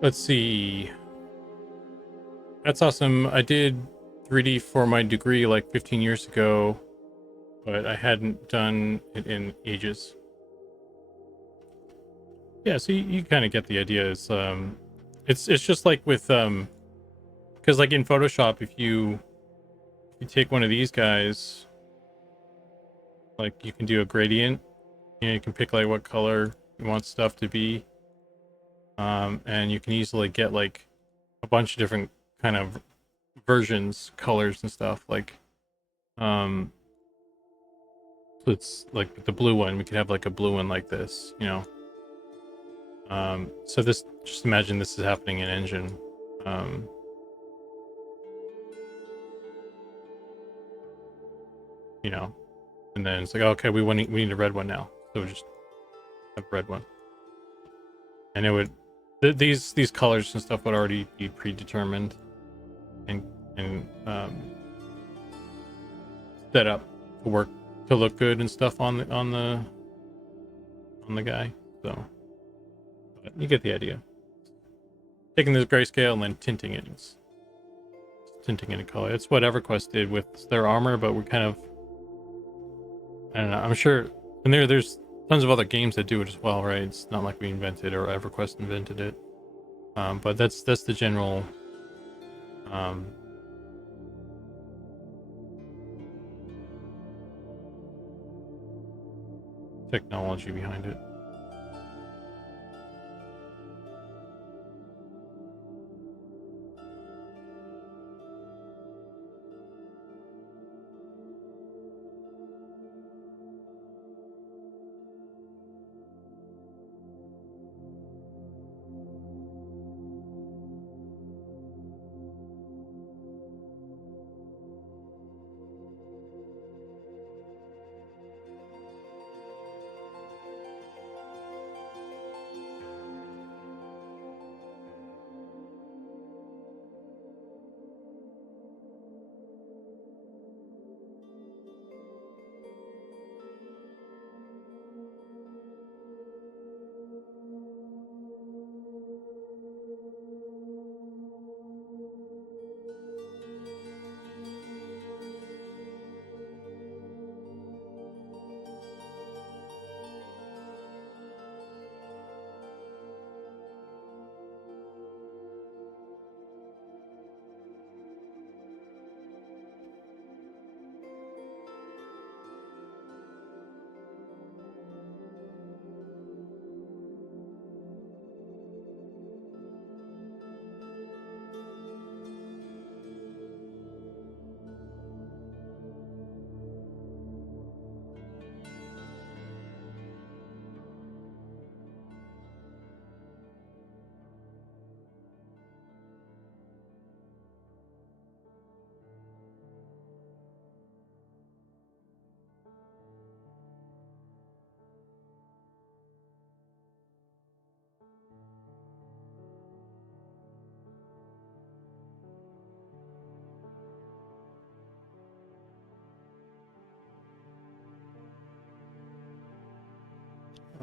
let's see. That's awesome. I did 3D for my degree like 15 years ago, but I hadn't done it in ages. Yeah, so you kind of get the idea. It's just like with because like in Photoshop, if you take one of these guys, like you can do a gradient. You know, you can pick like what color you want stuff to be, and you can easily get like a bunch of different kind of versions, colors and stuff. Like, so it's like the blue one. We could have like a blue one like this, you know. So this, just imagine this is happening in Engine. You know, and then it's like, okay, we need a red one now, so we just have a red one, and it would these colors and stuff would already be predetermined and set up to work, to look good and stuff on the guy. So but you get the idea. Taking this grayscale and then tinting it, tinting it in color. It's what EverQuest did with their armor, but we're kind of, I don't know. I'm sure, and there's tons of other games that do it as well, right? It's not like we invented or EverQuest invented it, but that's the general technology behind it.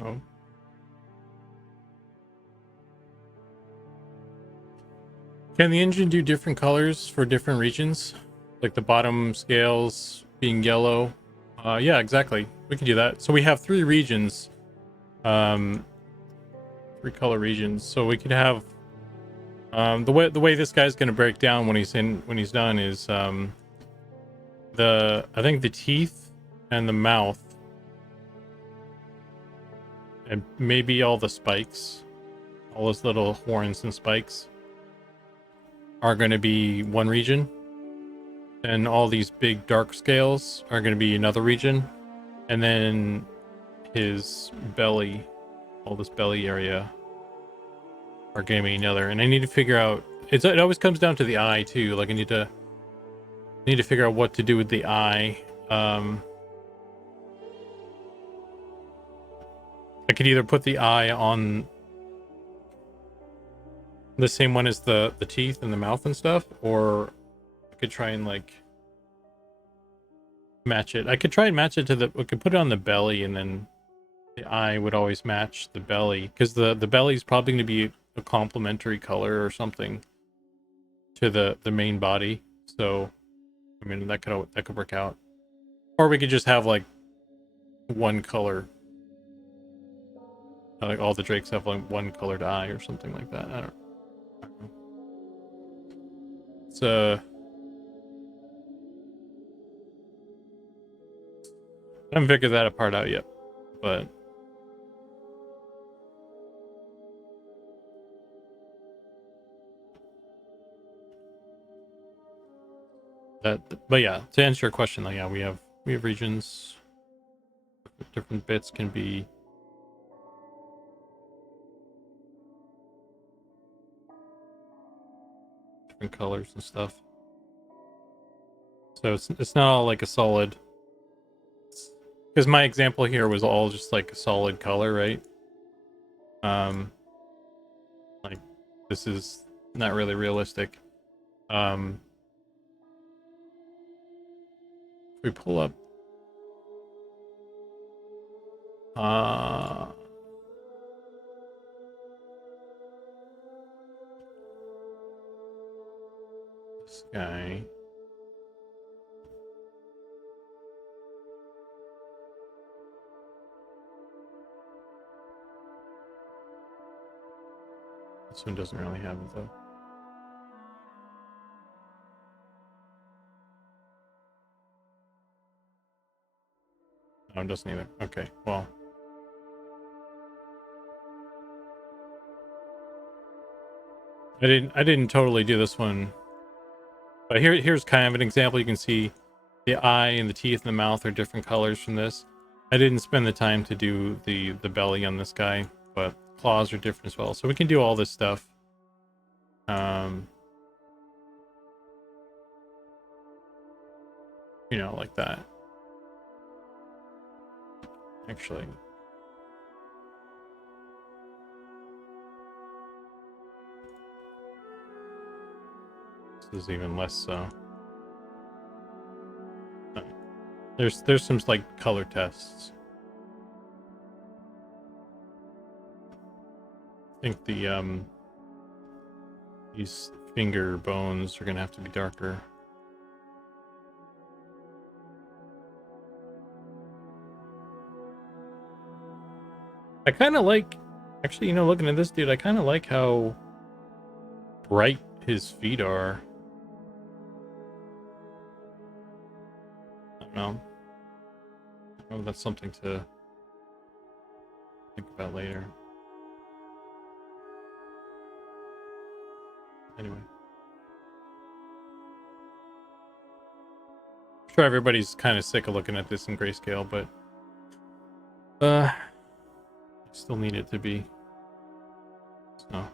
Oh. Can the engine do different colors for different regions? Like the bottom scales being yellow? Yeah, exactly. We can do that. So we have 3 regions. 3 color regions. So we could have the way this guy's gonna break down when he's done is I think the teeth and the mouth and maybe all the spikes, all those little horns and spikes are going to be one region, and all these big dark scales are going to be another region, and then his belly, all this belly area, are going to be another. And I need to figure out, it always comes down to the eye too. Like I need to figure out what to do with the eye. I could either put the eye on the same one as the teeth and the mouth and stuff, or I could try and like match it. I could try and match it to the, we could put it on the belly, and then the eye would always match the belly, because the belly is probably going to be a complementary color or something to the main body. So I mean, that could work out. Or we could just have like one color, like all the drakes have like one colored eye or something like that. I don't know. It's I haven't figured that part out yet, but yeah, to answer your question, like, yeah, we have regions. Different bits can be different colors and stuff. So it's not all like a solid, because my example here was all just like a solid color, right? Like this is not really realistic. If we pull up this guy. This one doesn't really have it though. No, it doesn't either. Okay, well. I didn't totally do this one. But here's kind of an example. You can see the eye and the teeth and the mouth are different colors from this. I didn't spend the time to do the belly on this guy, but claws are different as well. So we can do all this stuff. You know, like that. Actually. This is even less so. There's some like color tests. I think the these finger bones are gonna have to be darker. I kind of like, actually, you know, looking at this dude, I kind of like how bright his feet are. I don't know. Oh, that's something to think about later. Anyway. I'm sure everybody's kind of sick of looking at this in grayscale, but I still need it to be. So.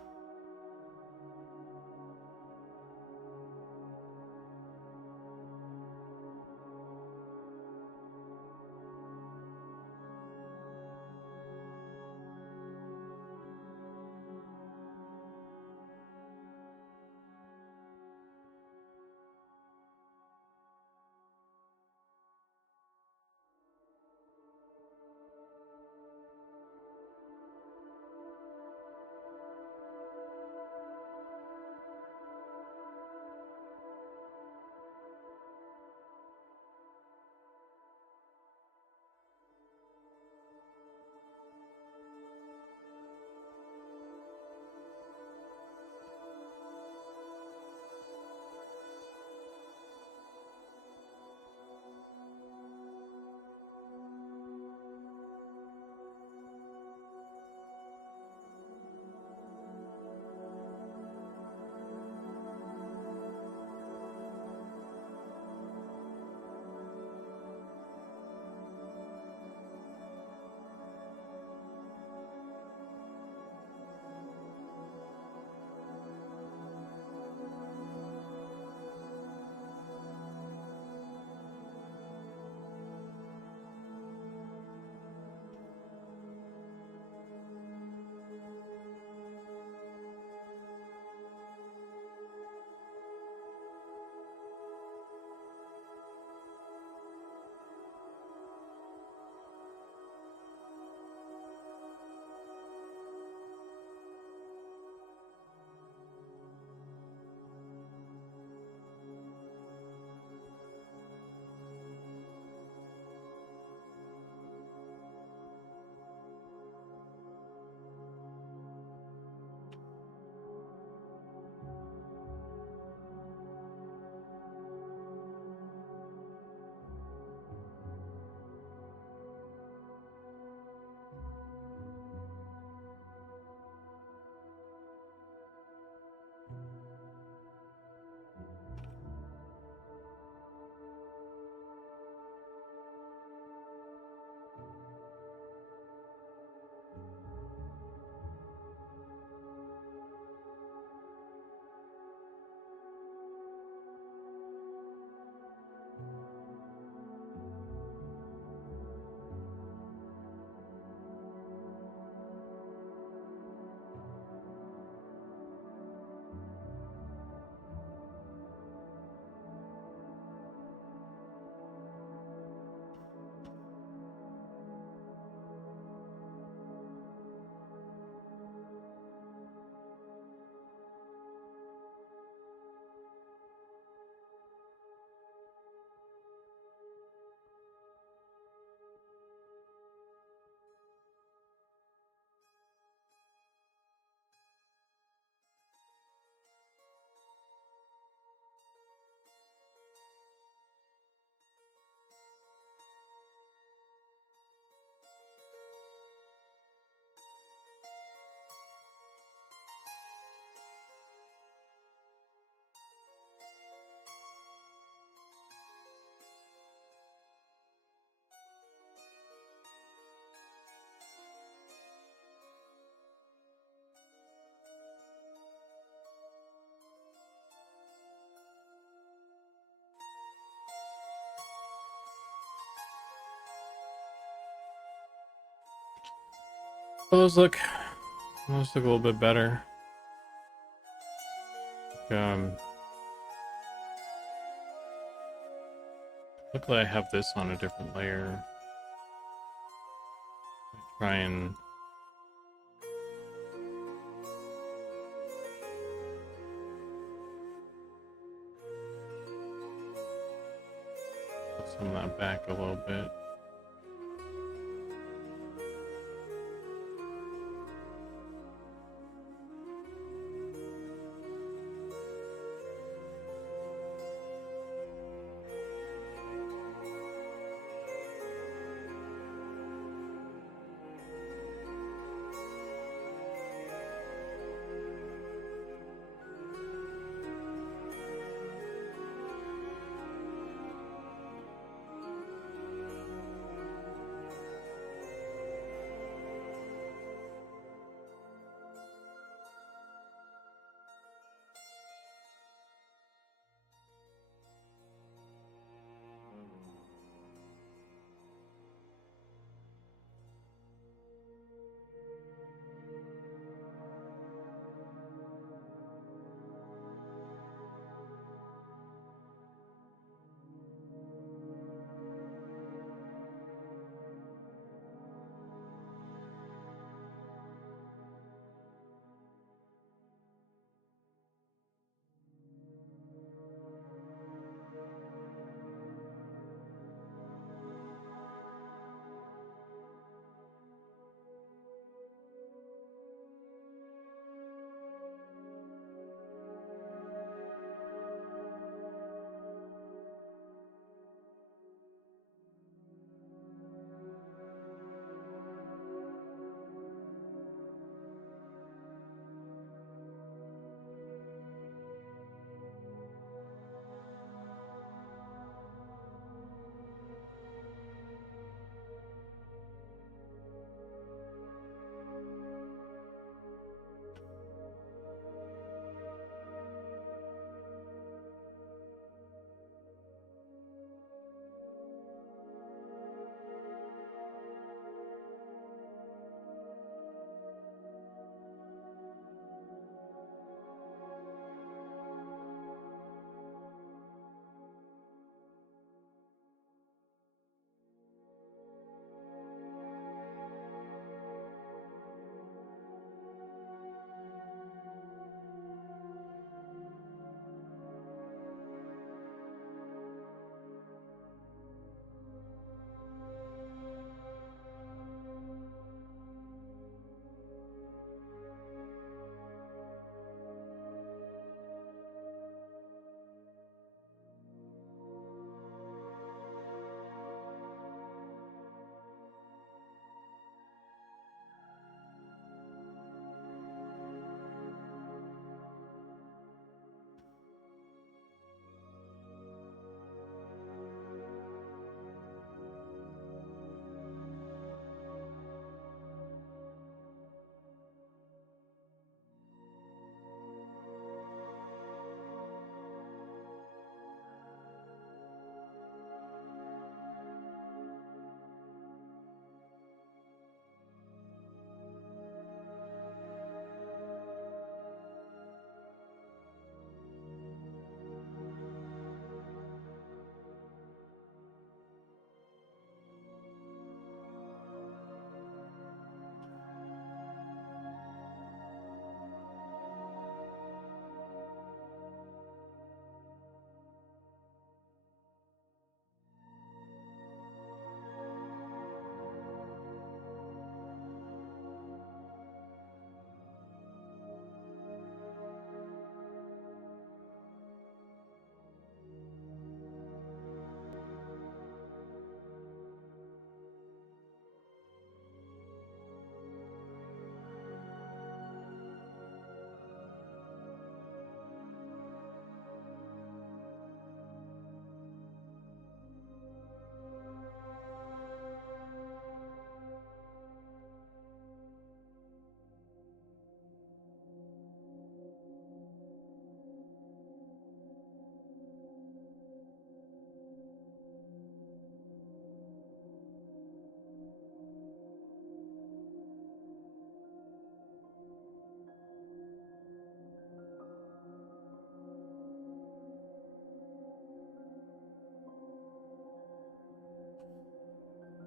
Oh, those look a little bit better. Um, luckily I have this on a different layer. Try and put some of that back a little bit.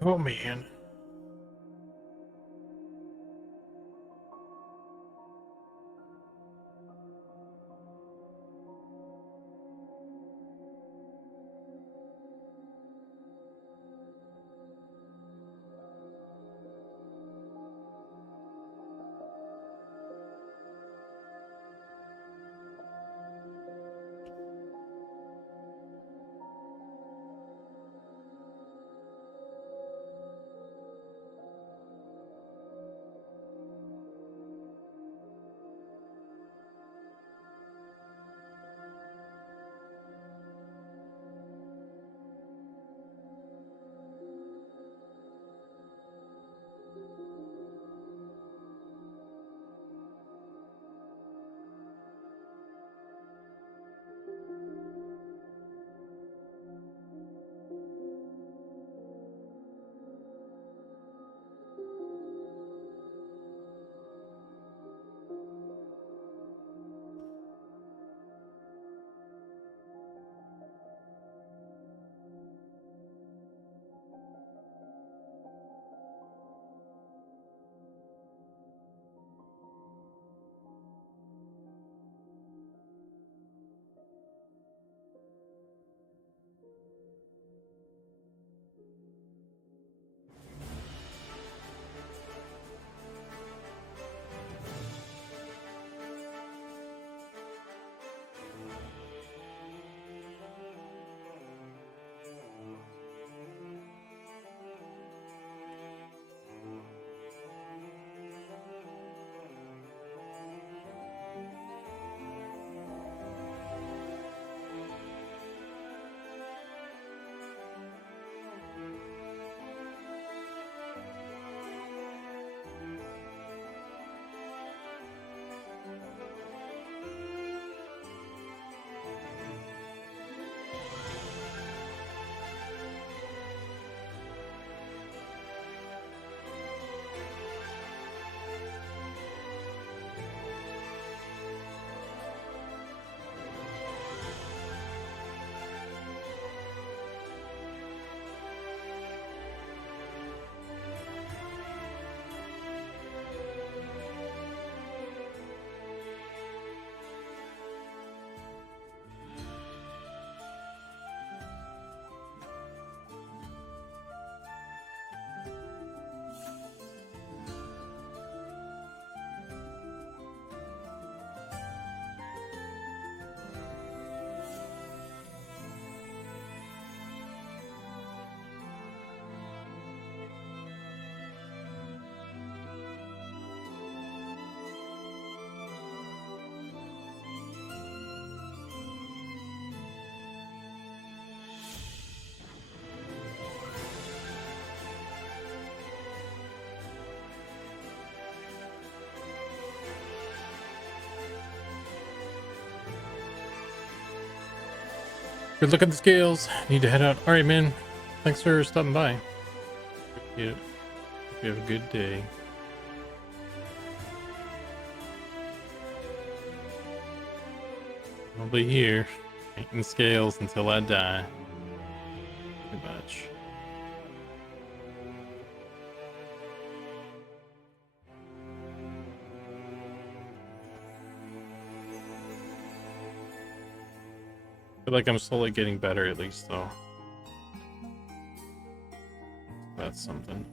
Oh man. Good look at the scales. Need to head out. All right, man. Thanks for stopping by. Yeah. Hope you have a good day. I'll be here, painting scales until I die. Pretty much. Feel like I'm slowly getting better, at least, though. That's something.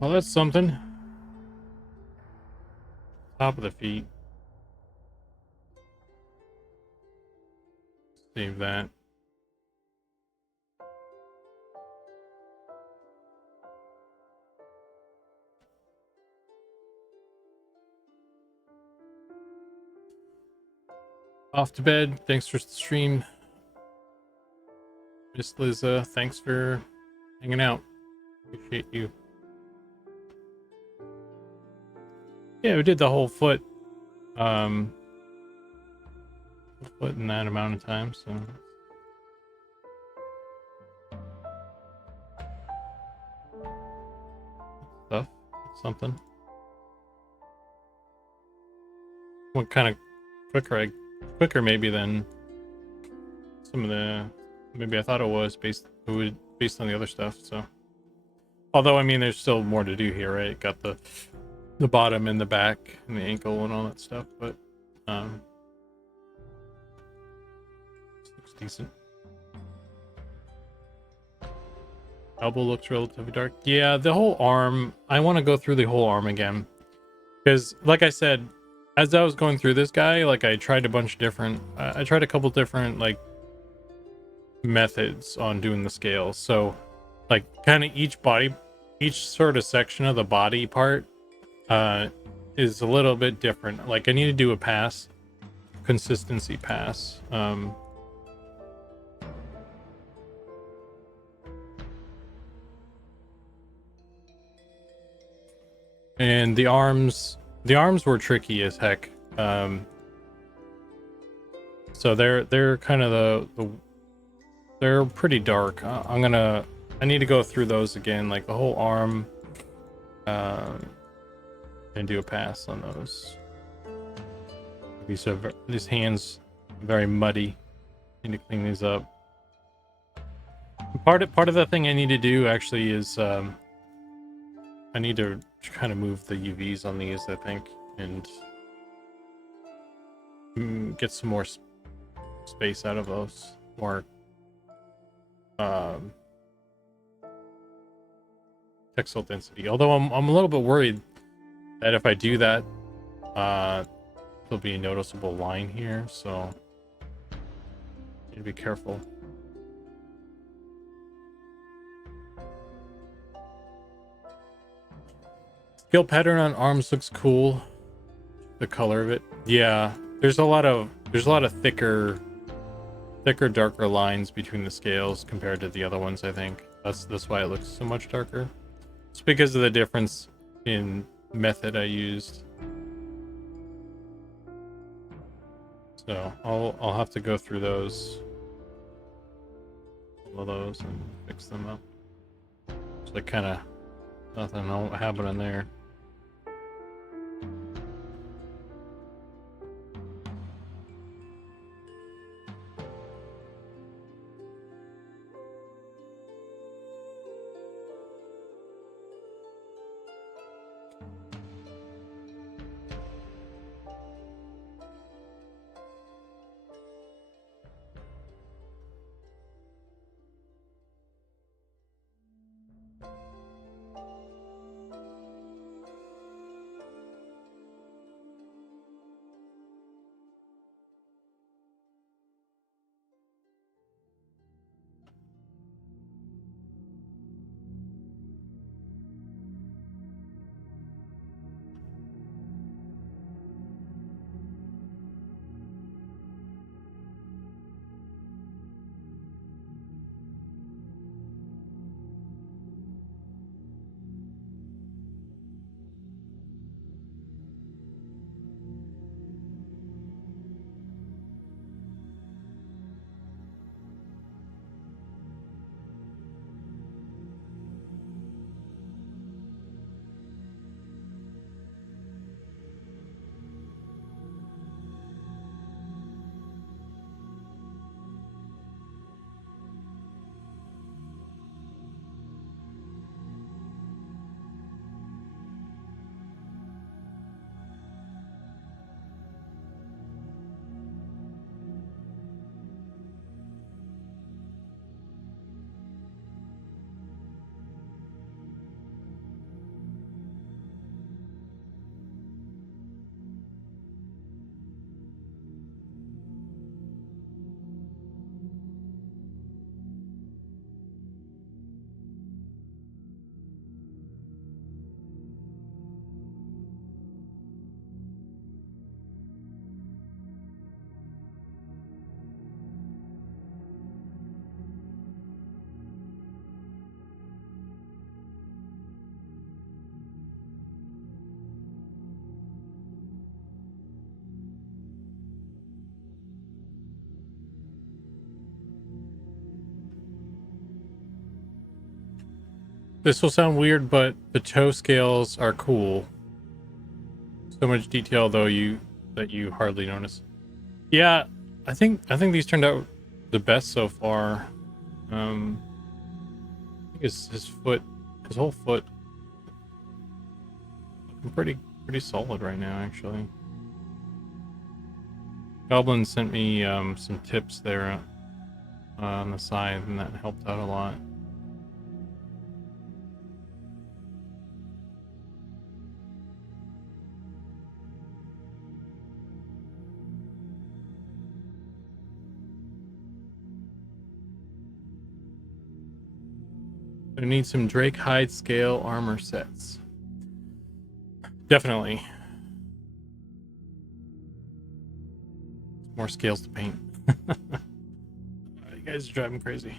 Well, that's something. Top of the feet. Save that. Off to bed. Thanks for the stream. Miss Liza, thanks for hanging out. Appreciate you. Yeah, we did the whole foot. Foot in that amount of time, so. Stuff. Something. What kind of quicker maybe than some of the, maybe I thought it was based on the other stuff, so. Although, I mean, there's still more to do here, right? Got the bottom and the back and the ankle and all that stuff, but looks decent. Elbow looks relatively dark. Yeah, the whole arm, I want to go through the whole arm again, because like I said, as I was going through this guy, like I tried a bunch of different, I tried a couple different like methods on doing the scales. So like kind of each sort of section of the body part is a little bit different. Like I need to do a consistency pass. And the arms were tricky as heck. So they're kind of they're pretty dark. I need to go through those again, like the whole arm, and do a pass on those. These hands very muddy. Need to clean these up. Part of the thing I need to do actually is I need to kind of move the UVs on these, I think, and get some more space out of those. More pixel density. Although I'm a little bit worried that if I do that, there'll be a noticeable line here, so need to be careful. Skill pattern on arms looks cool. The color of it, yeah. There's a lot of thicker, darker lines between the scales compared to the other ones. I think that's why it looks so much darker. It's because of the difference in method I used. So I'll have to go through those, all of those, and fix them up. So they kind of nothing know what happened in there. This will sound weird, but the toe scales are cool. So much detail though that you hardly notice. Yeah, I think these turned out the best so far. I think his whole foot, looking pretty solid right now actually. Goblin sent me some tips there on the side, and that helped out a lot. I need some Drake hide scale armor sets. Definitely. More scales to paint. You guys are driving crazy.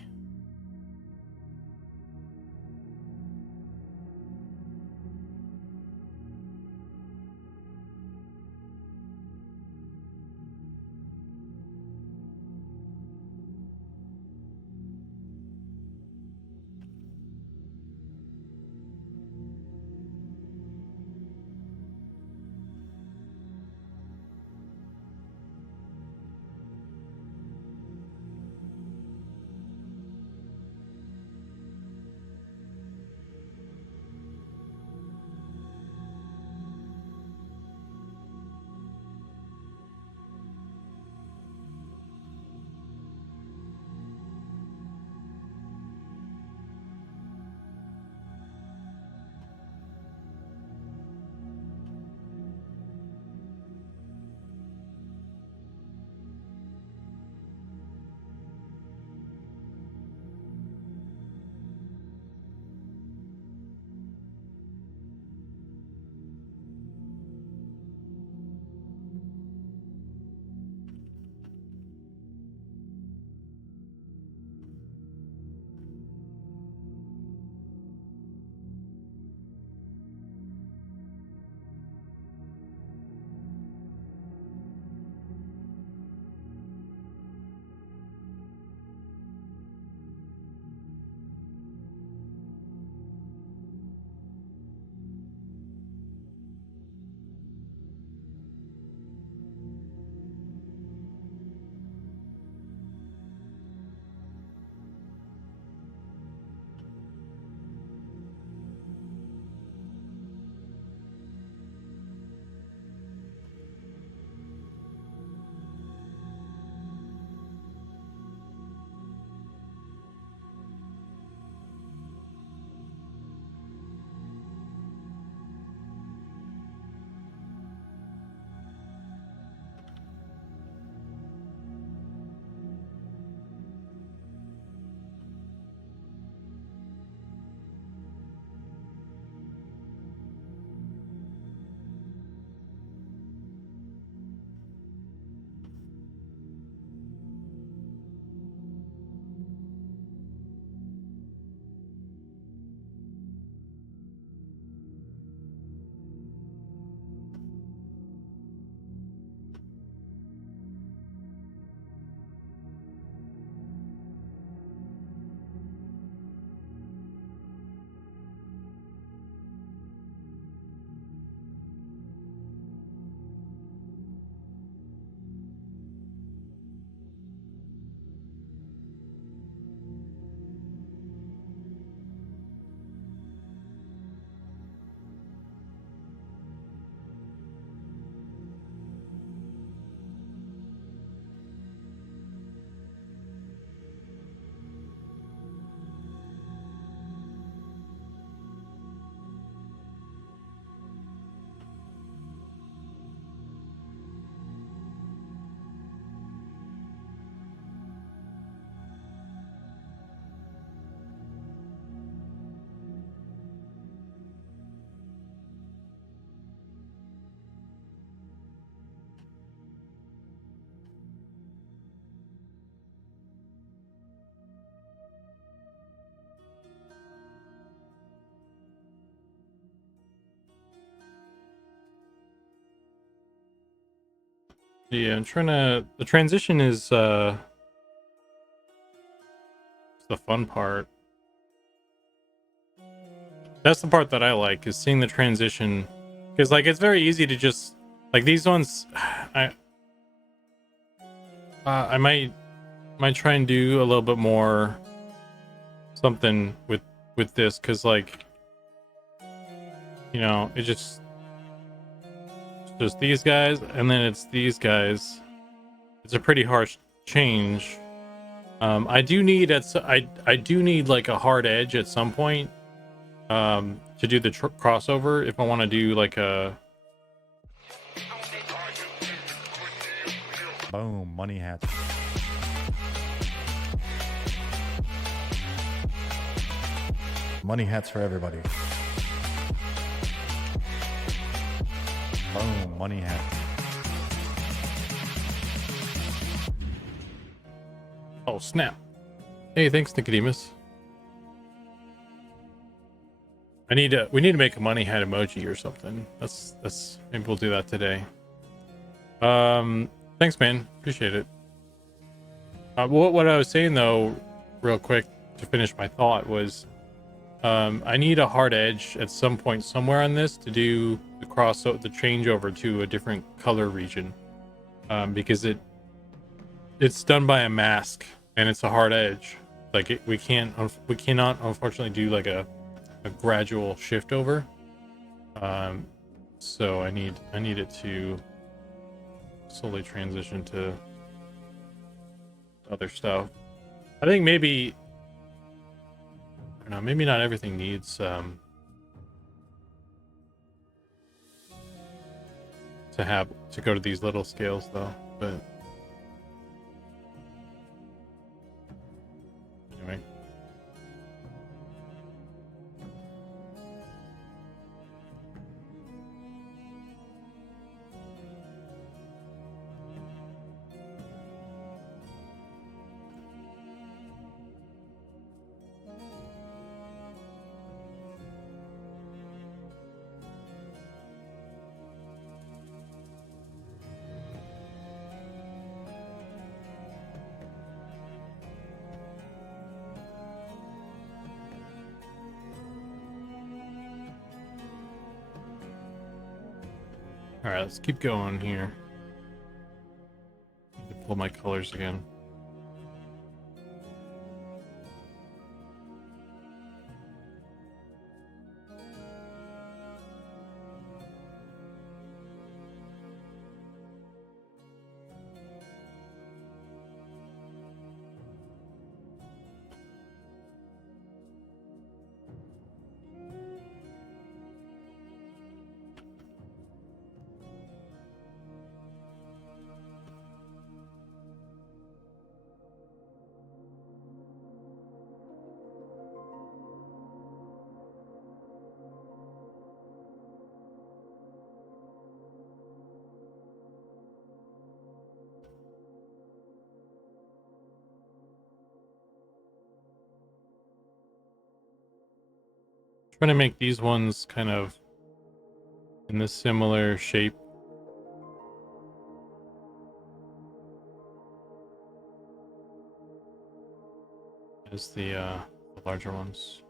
Yeah, I'm trying to. The transition is the fun part. That's the part that I like, is seeing the transition, because like it's very easy to just like these ones. I might try and do a little bit more something with this, because like, you know, it's just these guys, and then it's these guys. It's a pretty harsh change. I do need I do need like a hard edge at some point to do the crossover if I want to do like a. Boom, money hats. Money hats for everybody. Boom, money hats. Oh snap! Hey, thanks Nicodemus. We need to make a money hat emoji or something. That's maybe we'll do that today. Thanks, man. Appreciate it. What I was saying though, real quick to finish my thought was, I need a hard edge at some point somewhere on this to do the the changeover to a different color region, because it's done by a mask and it's a hard edge. Like we cannot unfortunately do like a gradual shift over. So I need it to slowly transition to other stuff. I think maybe, I don't know, maybe not everything needs to go to these little scales though, but anyway. All right, let's keep going here. Need to pull my colors again. Trying to make these ones kind of in this similar shape as the larger ones.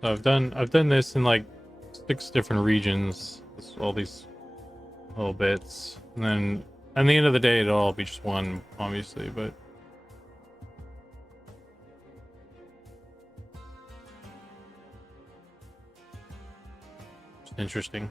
So I've done this in like 6 different regions. All these little bits, and then at the end of the day, it'll all be just one, obviously. But it's interesting.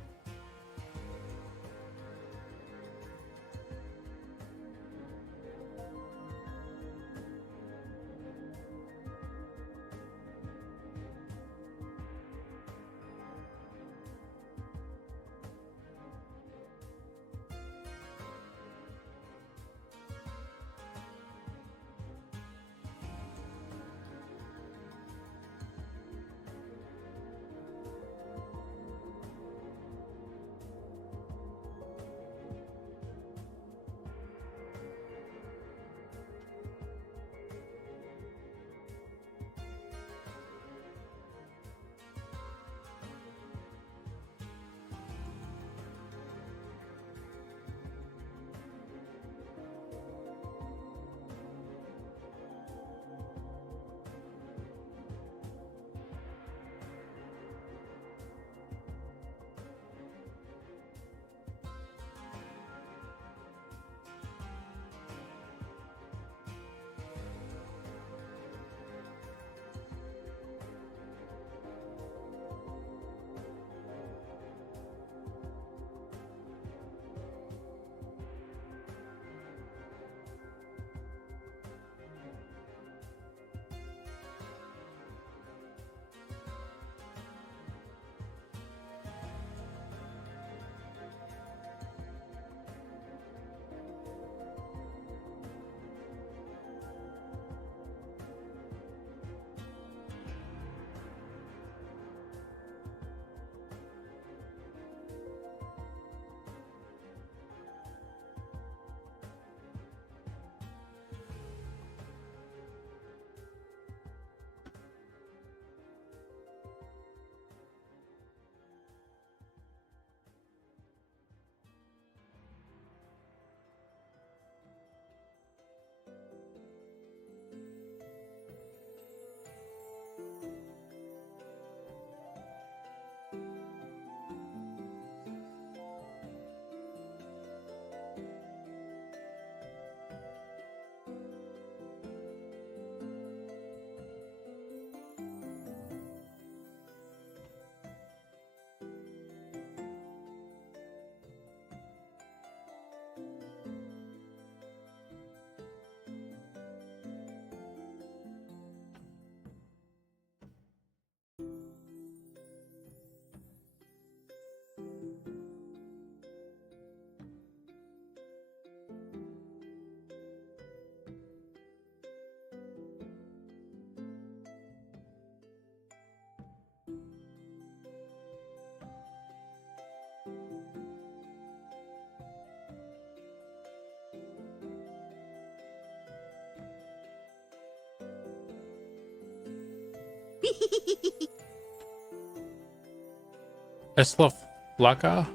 Eslov Laka,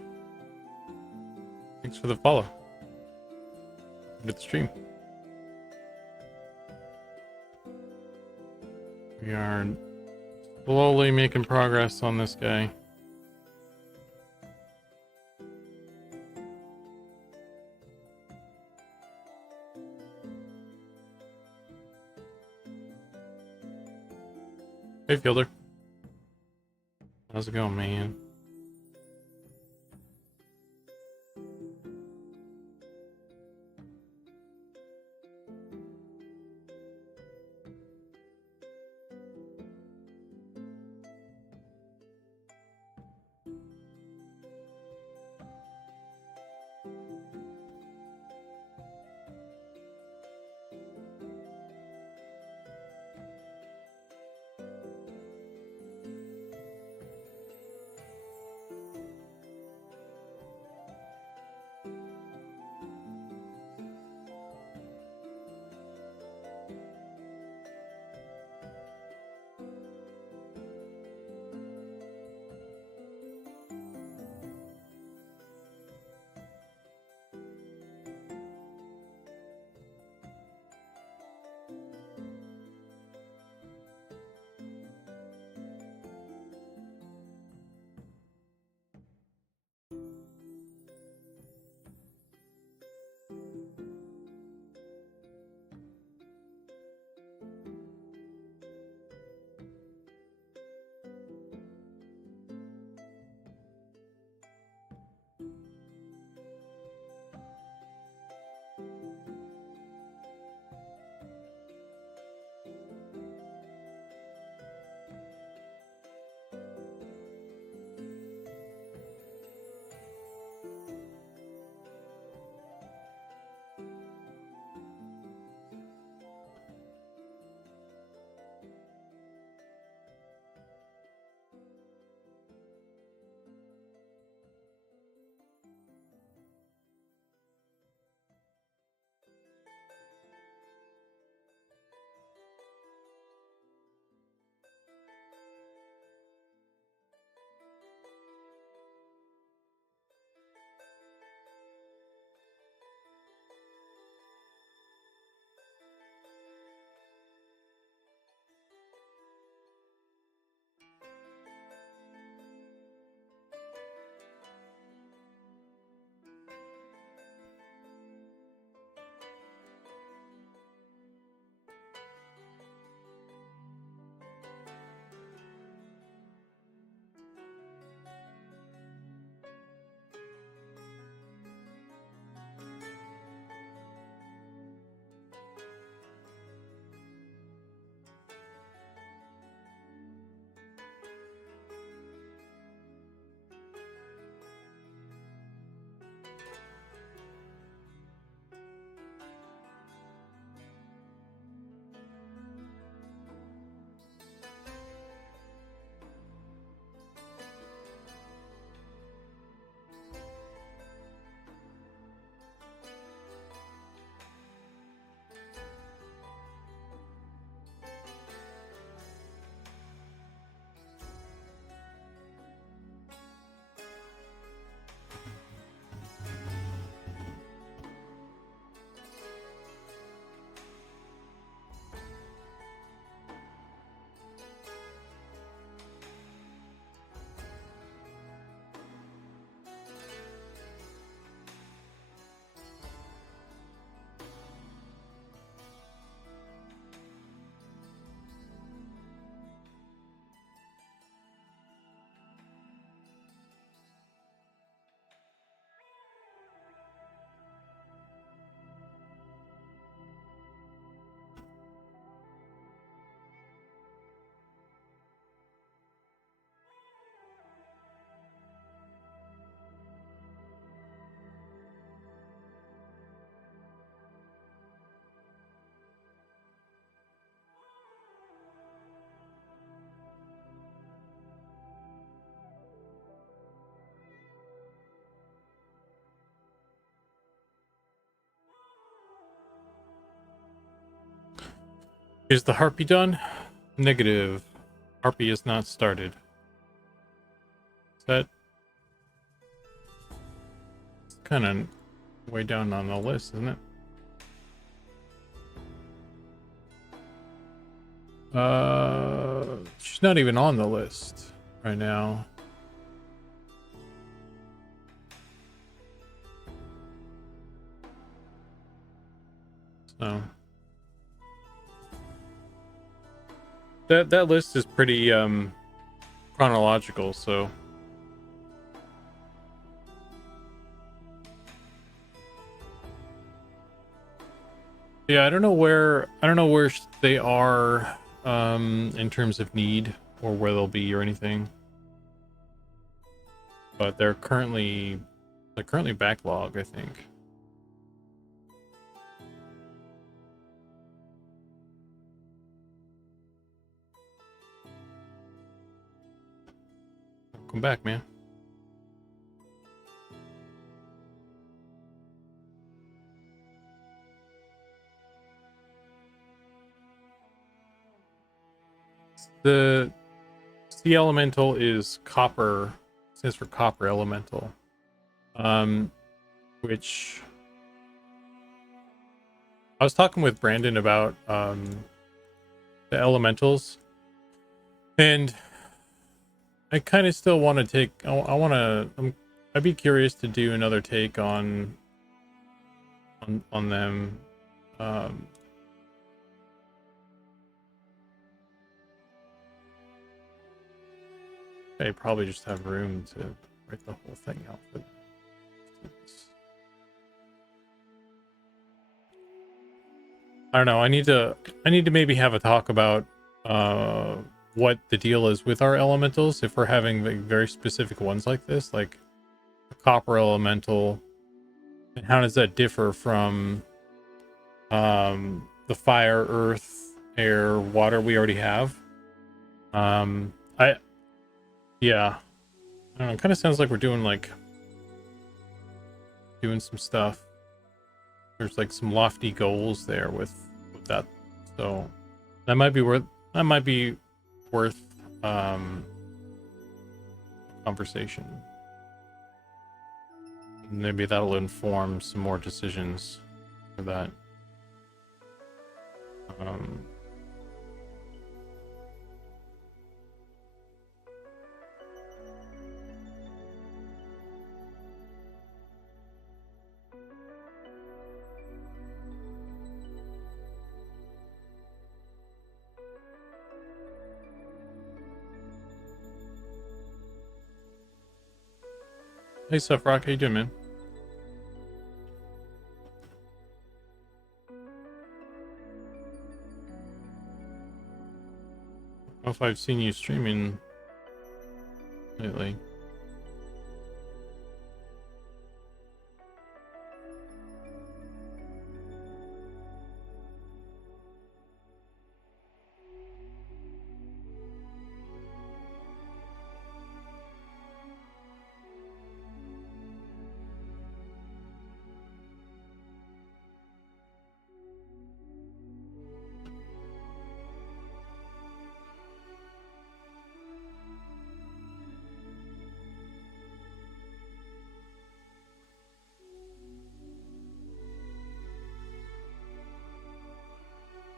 thanks for the follow. Good stream. We are slowly making progress on this guy. Hey, Fielder. How's it going, man? Is the harpy done? Negative. Harpy is not started. Is that kind of way down on the list, isn't it? She's not even on the list right now. So that list is pretty chronological, so yeah, I don't know where they are in terms of need or where they'll be or anything. But they're currently backlog, I think. Welcome back, man. The sea elemental is copper, stands for copper elemental, which I was talking with Brandon about the elementals, and I kind of still want to take. I'd be curious to do another take on them. I probably just have room to write the whole thing out. But I don't know. I need to maybe have a talk about what the deal is with our elementals if we're having like very specific ones like this, like the copper elemental, and how does that differ from the fire, earth, air, water we already have. Yeah, I don't know, it kind of sounds like we're doing some stuff. There's like some lofty goals there with that, so that might be worth conversation. Maybe that'll inform some more decisions for that. Hey, Sufrock, how you doing, man? I don't know if I've seen you streaming lately.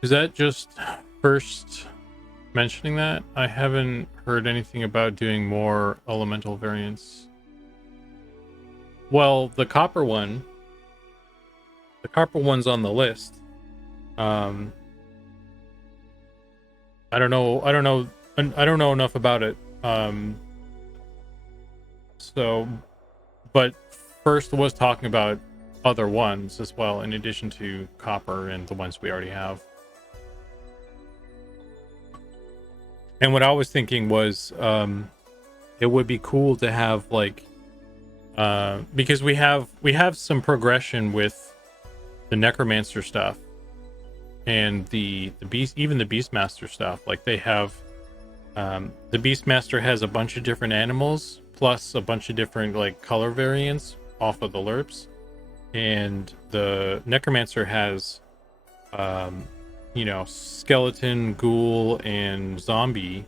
Is that just first mentioning that? I haven't heard anything about doing more elemental variants. Well, the copper one's on the list. I don't know enough about it. So, but first was talking about other ones as well, in addition to copper and the ones we already have. And what I was thinking was, it would be cool to have like, because we have some progression with the necromancer stuff and the beast, even the beastmaster stuff. Like they have, the beastmaster has a bunch of different animals plus a bunch of different like color variants off of the lerps, and the necromancer has you know, skeleton, ghoul, and zombie,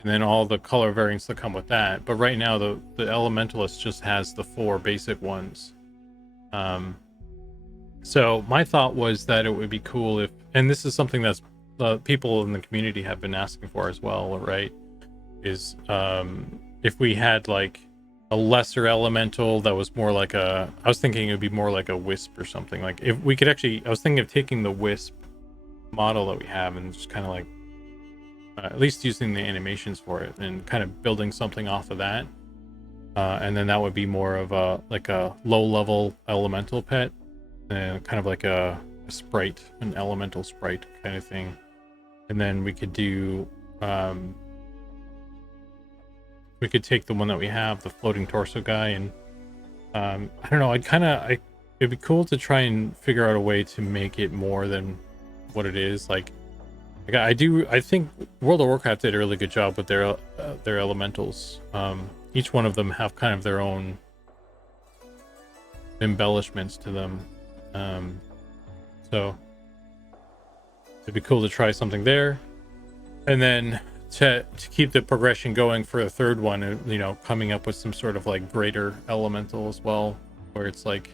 and then all the color variants that come with that. But right now, the elementalist just has the 4 basic ones. So my thought was that it would be cool if, and this is something that's people in the community have been asking for as well, right? Is if we had like a lesser elemental that was more like I was thinking it would be more like a wisp or something. Like if we could actually, I was thinking of taking the wisp model that we have and just kind of like at least using the animations for it and kind of building something off of that. And then that would be more of a like a low level elemental pet and kind of like a sprite, an elemental sprite kind of thing. And then we could do we could take the one that we have, the floating torso guy, and I don't know, it'd be cool to try and figure out a way to make it more than what it is. Like I think World of Warcraft did a really good job with their elementals. Each one of them have kind of their own embellishments to them. So it'd be cool to try something there, and then to keep the progression going for the third one, you know, coming up with some sort of like greater elemental as well, where it's like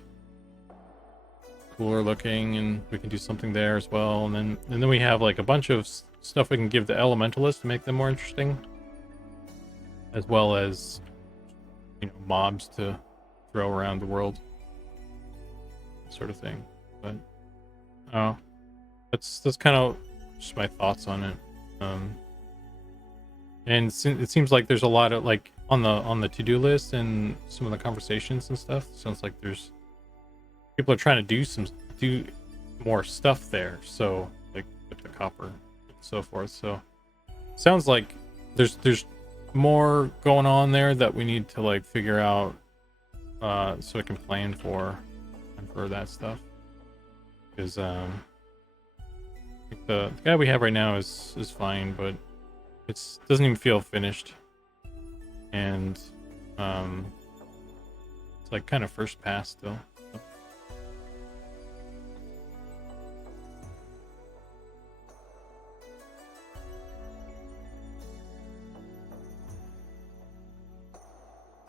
cooler looking, and we can do something there as well. And then we have like a bunch of stuff we can give the elementalists to make them more interesting, as well as, you know, mobs to throw around the world, sort of thing. But that's kind of just my thoughts on it. And it seems like there's a lot of like on the to-do list and some of the conversations and stuff. Sounds like there's people are trying to do more stuff there. So like with the copper and so forth. So sounds like there's more going on there that we need to like figure out so I can plan for that stuff. Because the guy we have right now is fine, but it doesn't even feel finished, and it's like kind of first pass still.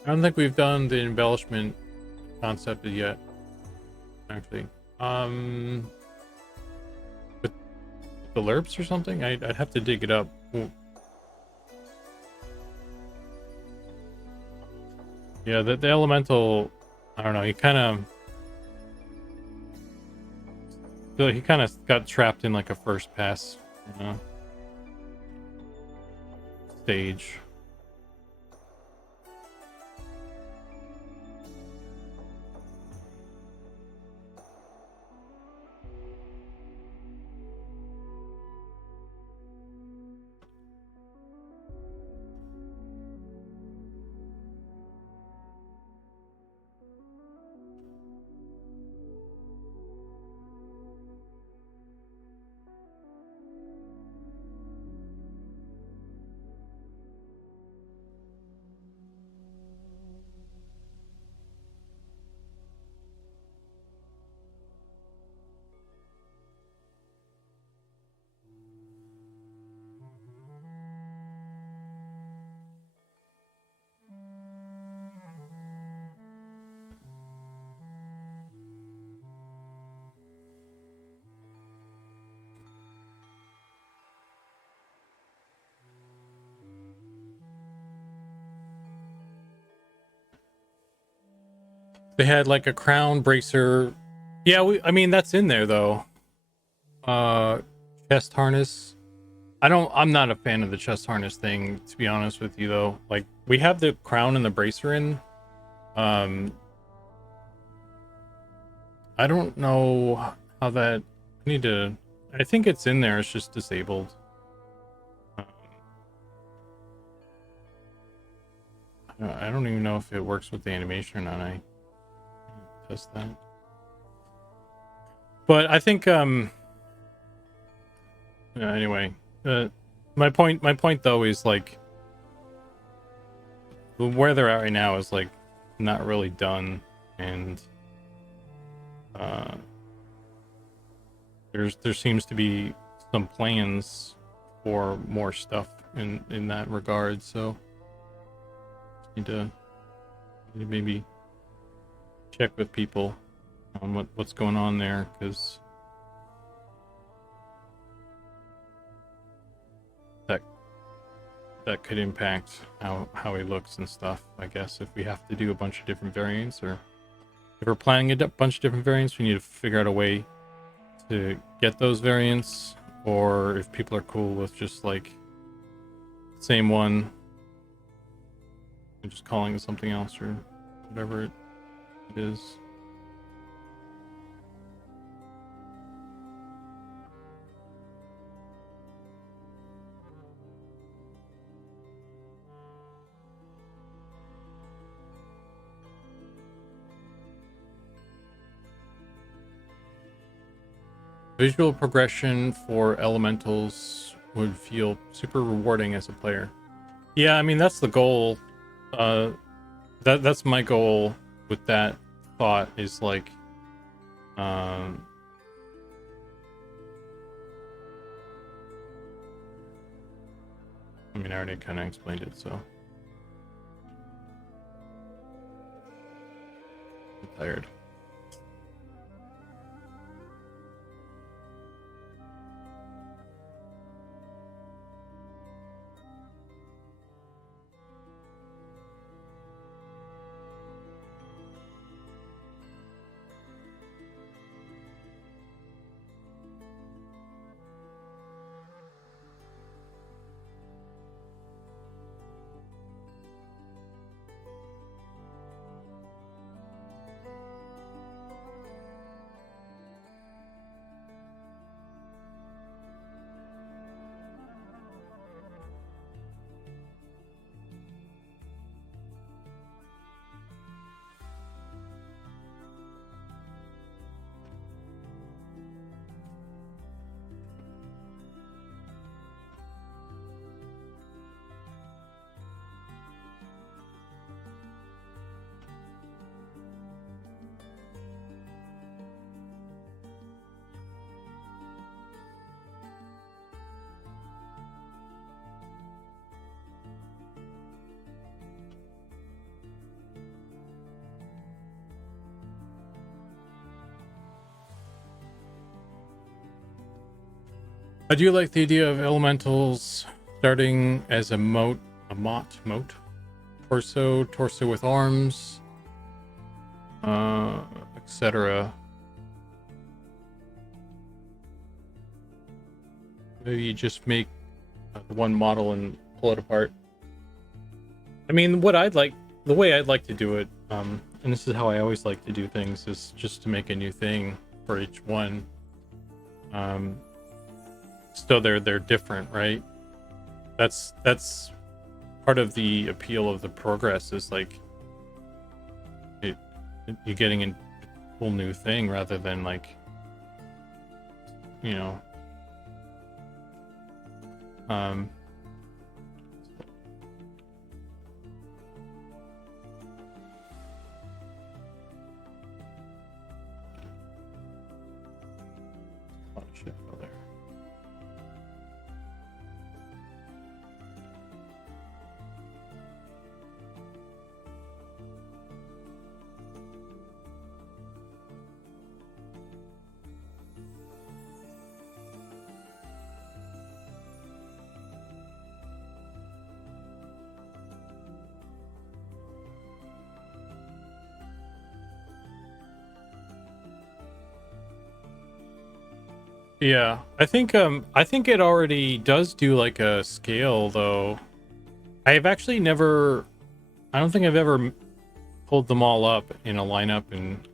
I don't think we've done the embellishment concept yet, actually. With the lerps or something, I'd have to dig it up. Ooh. Yeah, the elemental, I don't know, he kind of got trapped in like a first pass, you know, stage. They had like a crown bracer. Yeah, I mean that's in there though. Chest harness. I'm not a fan of the chest harness thing, to be honest with you though. Like we have the crown and the bracer in. I don't know how that, I think it's in there, it's just disabled. I don't even know if it works with the animation or not. I test that. But I think anyway, my point though is like where they're at right now is like not really done, and there seems to be some plans for more stuff in that regard. So need to maybe check with people on what's going on there, because that could impact how he looks and stuff. I guess if we have to do a bunch of different variants, or if we're planning a bunch of different variants, we need to figure out a way to get those variants, or if people are cool with just like same one and just calling it something else or whatever it is. Visual progression for elementals would feel super rewarding as a player. Yeah, I mean, that's the goal. That's my goal with that thought, is like, I mean, I already kind of explained it, so I'm tired. I do like the idea of elementals starting as a moat, torso with arms, etc. Maybe you just make one model and pull it apart. I mean, the way I'd like to do it, and this is how I always like to do things, is just to make a new thing for each one. So they're different, right? That's part of the appeal of the progress, is like you're getting a whole new thing rather than like, you know, oh shit, oh, there. Yeah, I think it already does do like a scale though. I have actually never, I don't think I've ever pulled them all up in a lineup and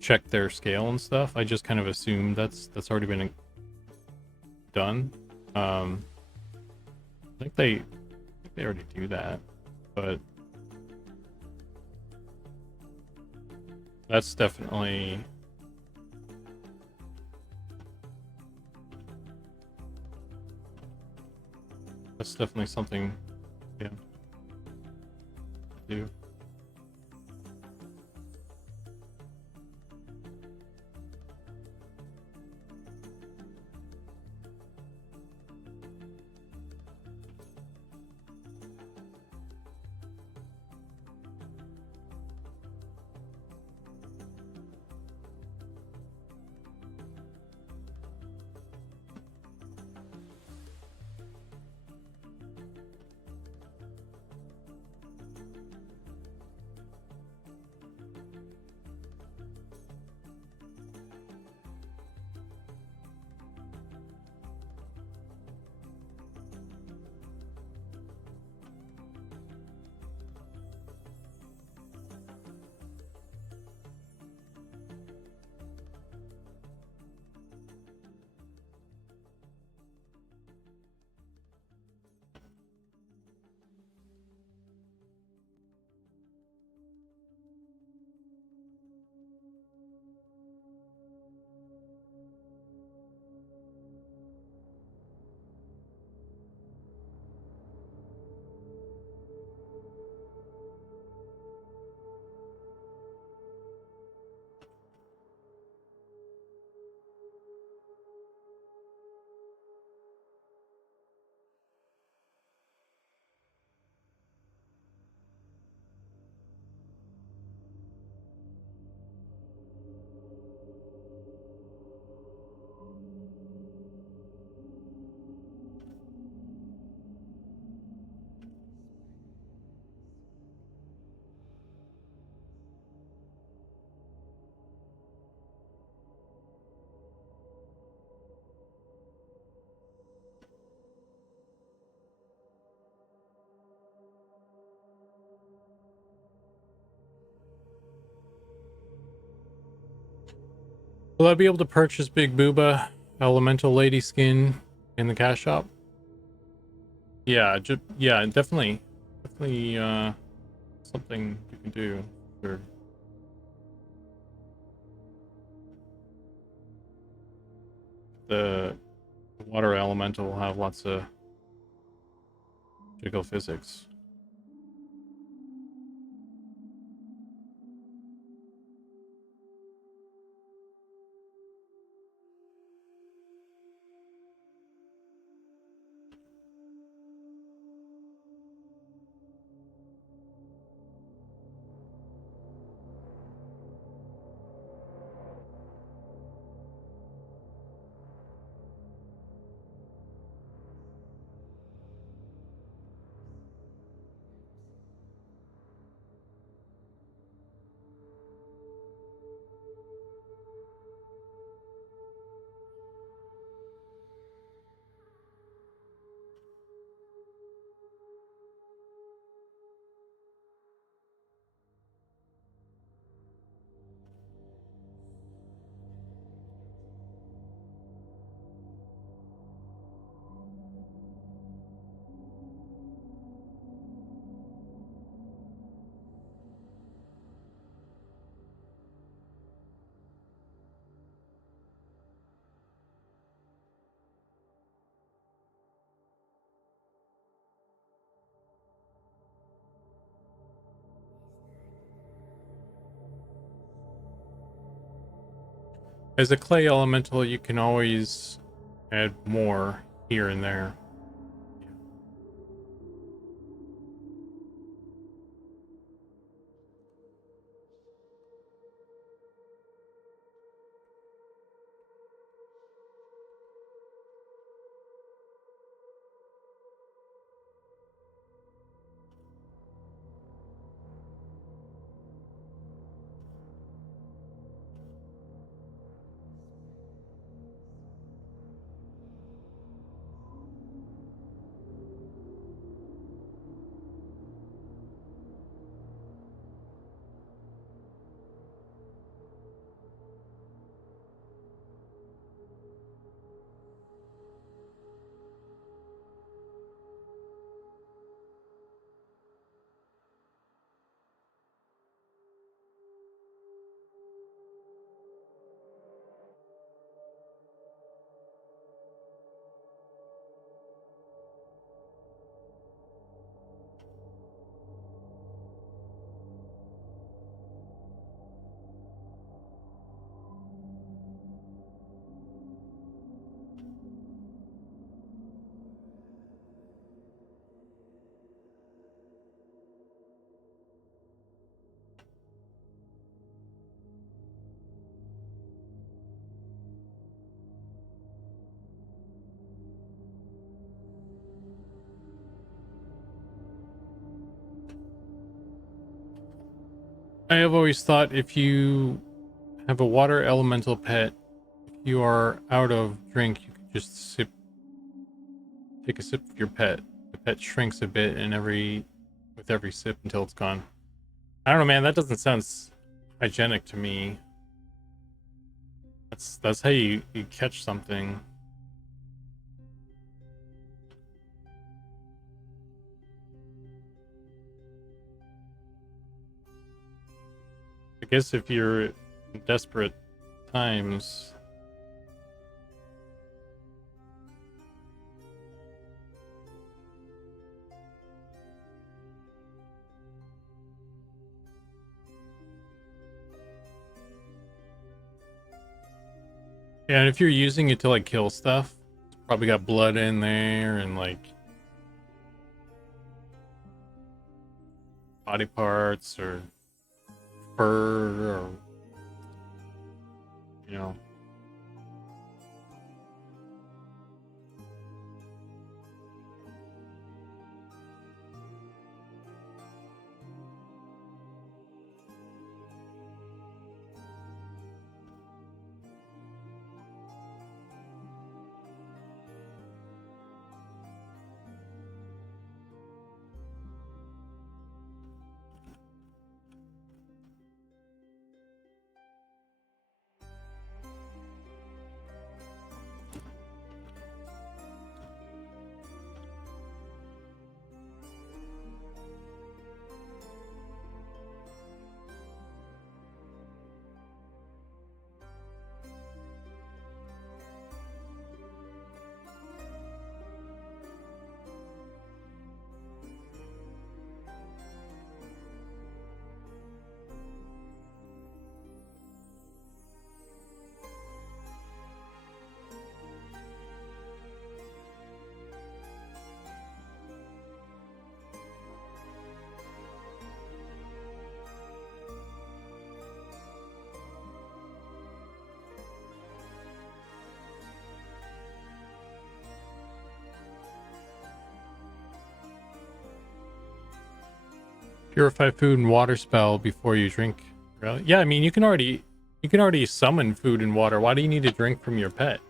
checked their scale and stuff. I just kind of assumed that's already been done. I think they already do that, but that's definitely something, yeah, to do. Will I be able to purchase Big Booba Elemental Lady skin in the cash shop? Yeah, yeah, definitely, something you can do. Sure. The water elemental will have lots of jiggle physics. As a clay elemental, you can always add more here and there. I have always thought if you have a water elemental pet, if you are out of drink, you can just take a sip of your pet. The pet shrinks a bit with every sip until it's gone. I don't know, man. That doesn't sound hygienic to me. That's how you catch something. I guess if you're in desperate times. Yeah, and if you're using it to like kill stuff, it's probably got blood in there and like body parts or fur or you know. Purify food and water spell before you drink. Really? Yeah, I mean you can already summon food and water. Why do you need to drink from your pet?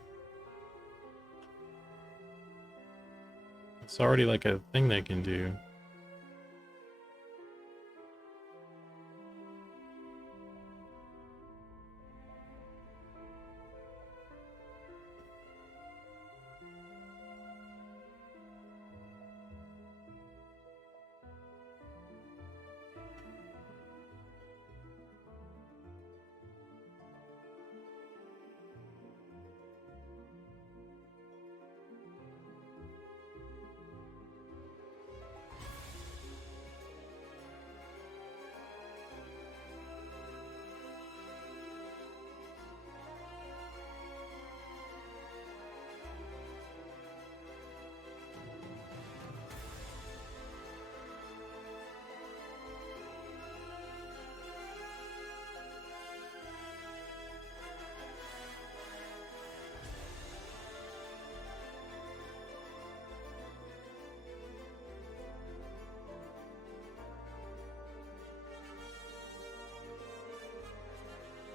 It's already like a thing they can do.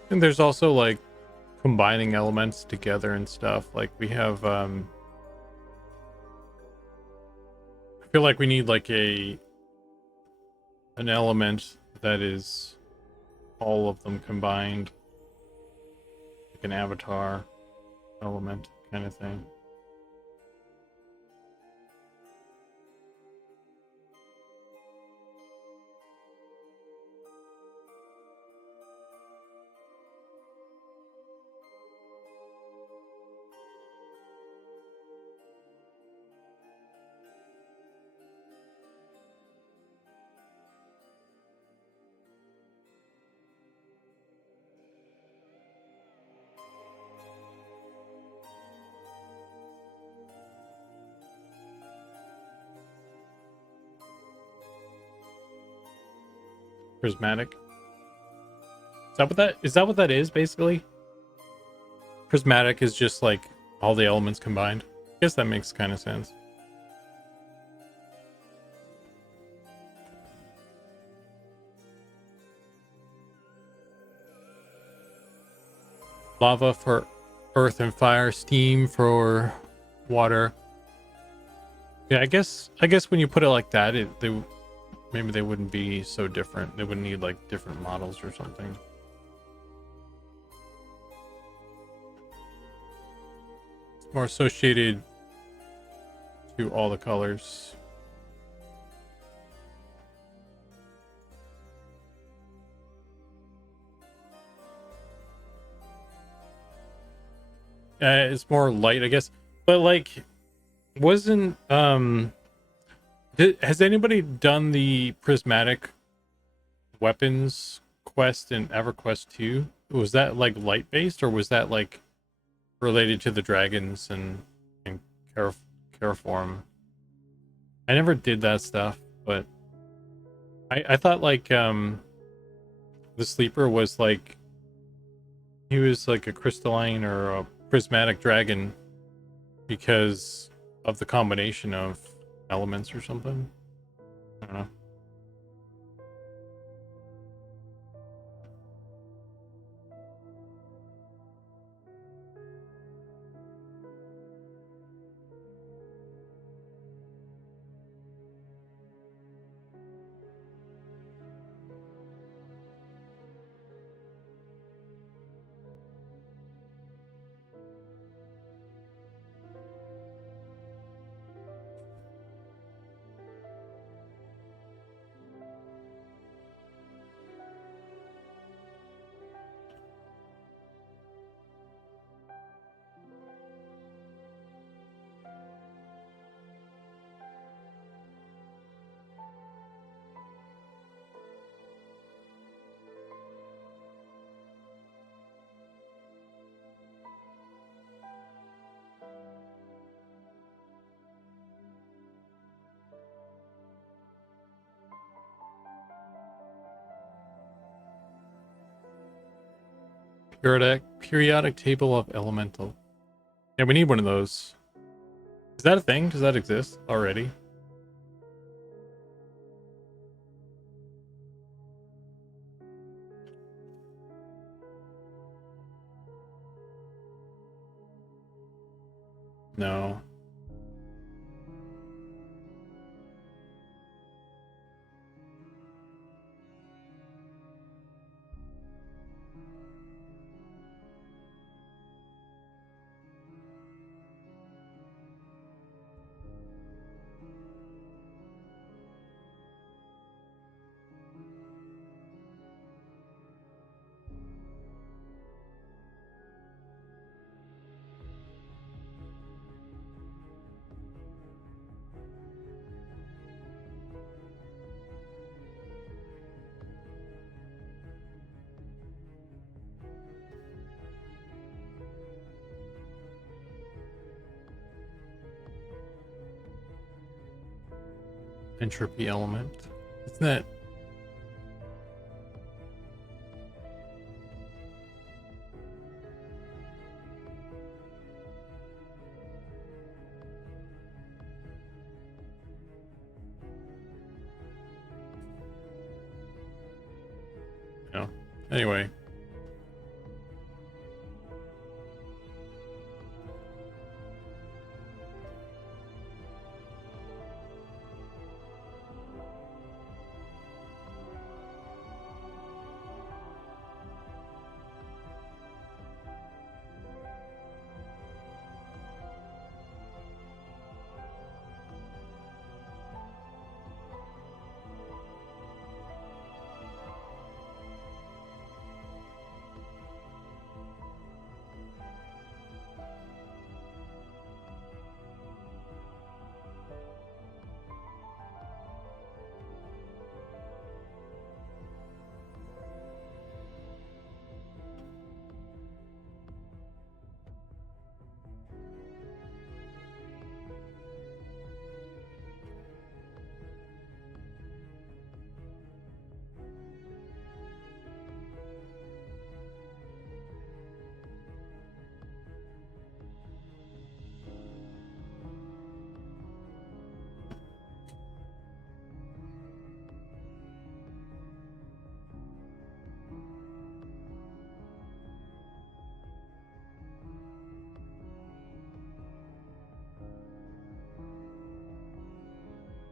And there's also like combining elements together and stuff. Like we have I feel like we need like an element that is all of them combined. Like an avatar element kind of thing. Prismatic. Is that what that is basically? Prismatic is just like all the elements combined. I guess that makes kind of sense. Lava for earth and fire, steam for water. Yeah, I guess when you put it like that, maybe they wouldn't be so different. They would need like different models or something. It's more associated to all the colors. It's more light, I guess. But like, wasn't has anybody done the prismatic weapons quest in EverQuest 2? Was that like light based, or was that like related to the dragons and Caraform. I never did that stuff, but I thought like the sleeper was like he was like a crystalline or a prismatic dragon because of the combination of elements or something. I don't know. Periodic table of elemental. Yeah, we need one of those. Is that a thing? Does that exist already? No. Entropy element. Isn't that? No. Anyway.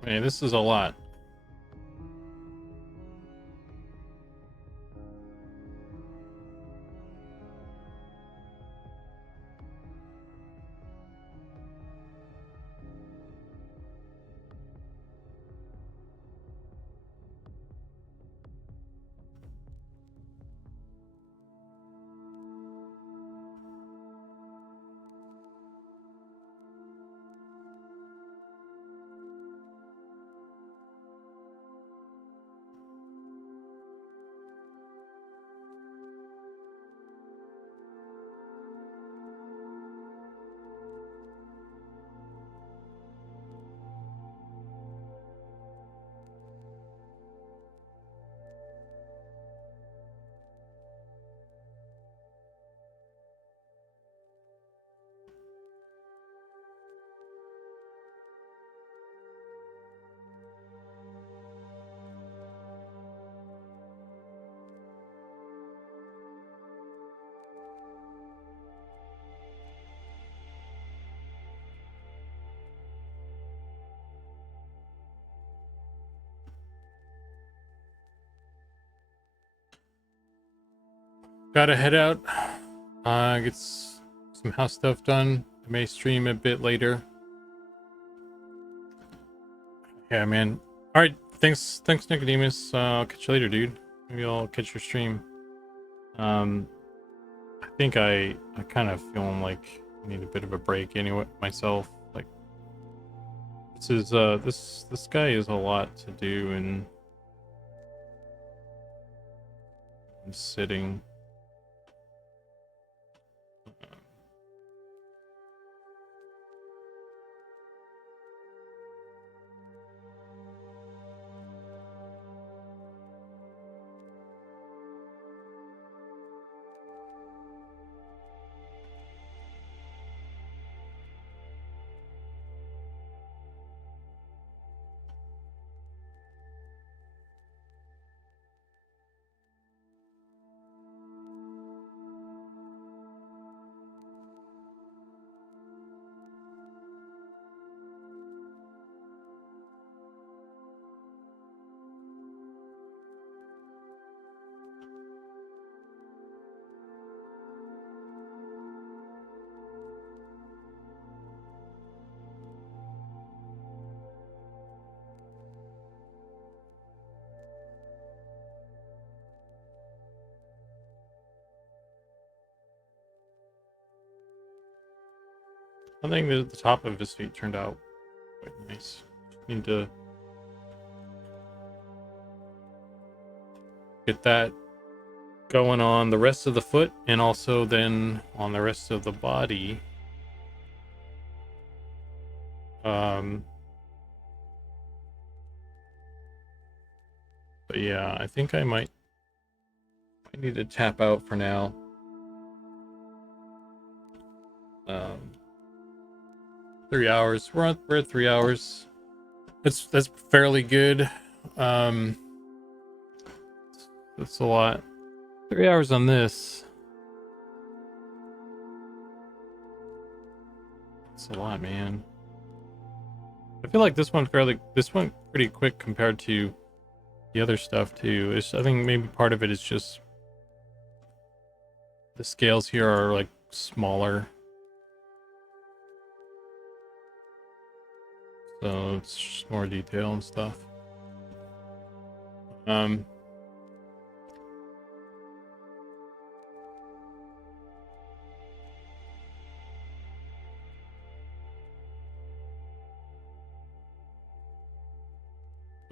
Man, this is a lot. gotta head out. Get some house stuff done. I may stream a bit later. Yeah, man. All right, thanks, Nicodemus. I'll catch you later, dude. Maybe I'll catch your stream. I think I kind of feeling like I need a bit of a break anyway myself. Like this is this guy is a lot to do, and I'm sitting. I think the top of his feet turned out quite nice. Need to get that going on the rest of the foot, and also then on the rest of the body. But yeah, I think I might need to tap out for now. 3 hours. We're at 3 hours. That's fairly good. That's a lot. 3 hours on this. That's a lot, man. I feel like this went pretty quick compared to the other stuff too. I think maybe part of it is just the scales here are like smaller. So it's just more detail and stuff. But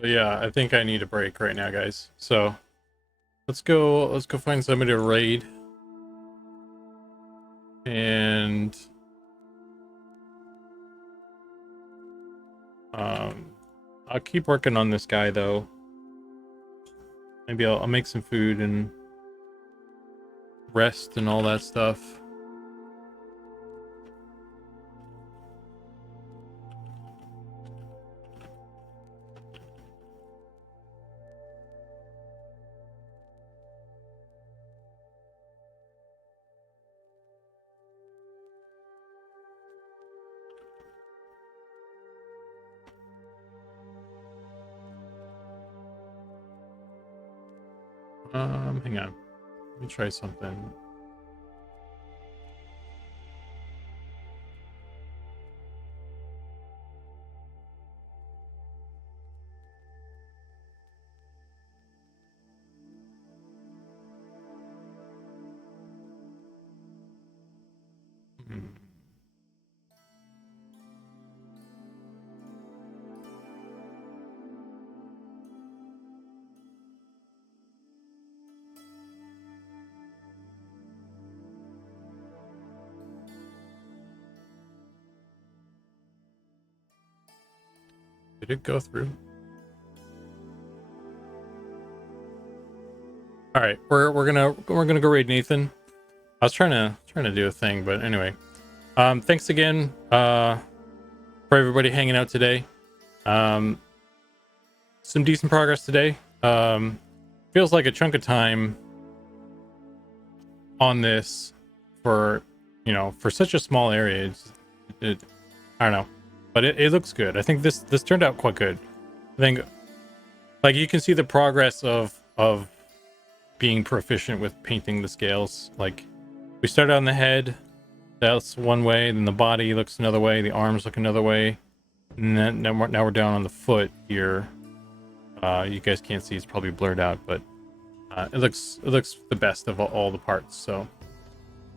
yeah, I think I need a break right now, guys. So let's go find somebody to raid. And I'll keep working on this guy though. Maybe I'll make some food and rest and all that stuff. Hang on. Let me try something. Did it go through? All right, we're gonna go raid Nathan. I was trying to do a thing, but anyway. Thanks again for everybody hanging out today. Some decent progress today. Feels like a chunk of time on this for for such a small area. I don't know, but it looks good. I think this turned out quite good. I think like you can see the progress of being proficient with painting the scales. Like, we started on the head, that's one way, then the body looks another way, the arms look another way, and then now we're down on the foot here. You guys can't see, it's probably blurred out, but it looks the best of all the parts. So,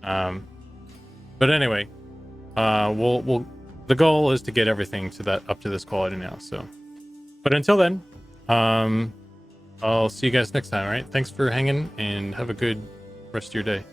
but anyway, we'll the goal is to get everything to that up to this quality now. So, but until then, I'll see you guys next time. All right, thanks for hanging, and have a good rest of your day.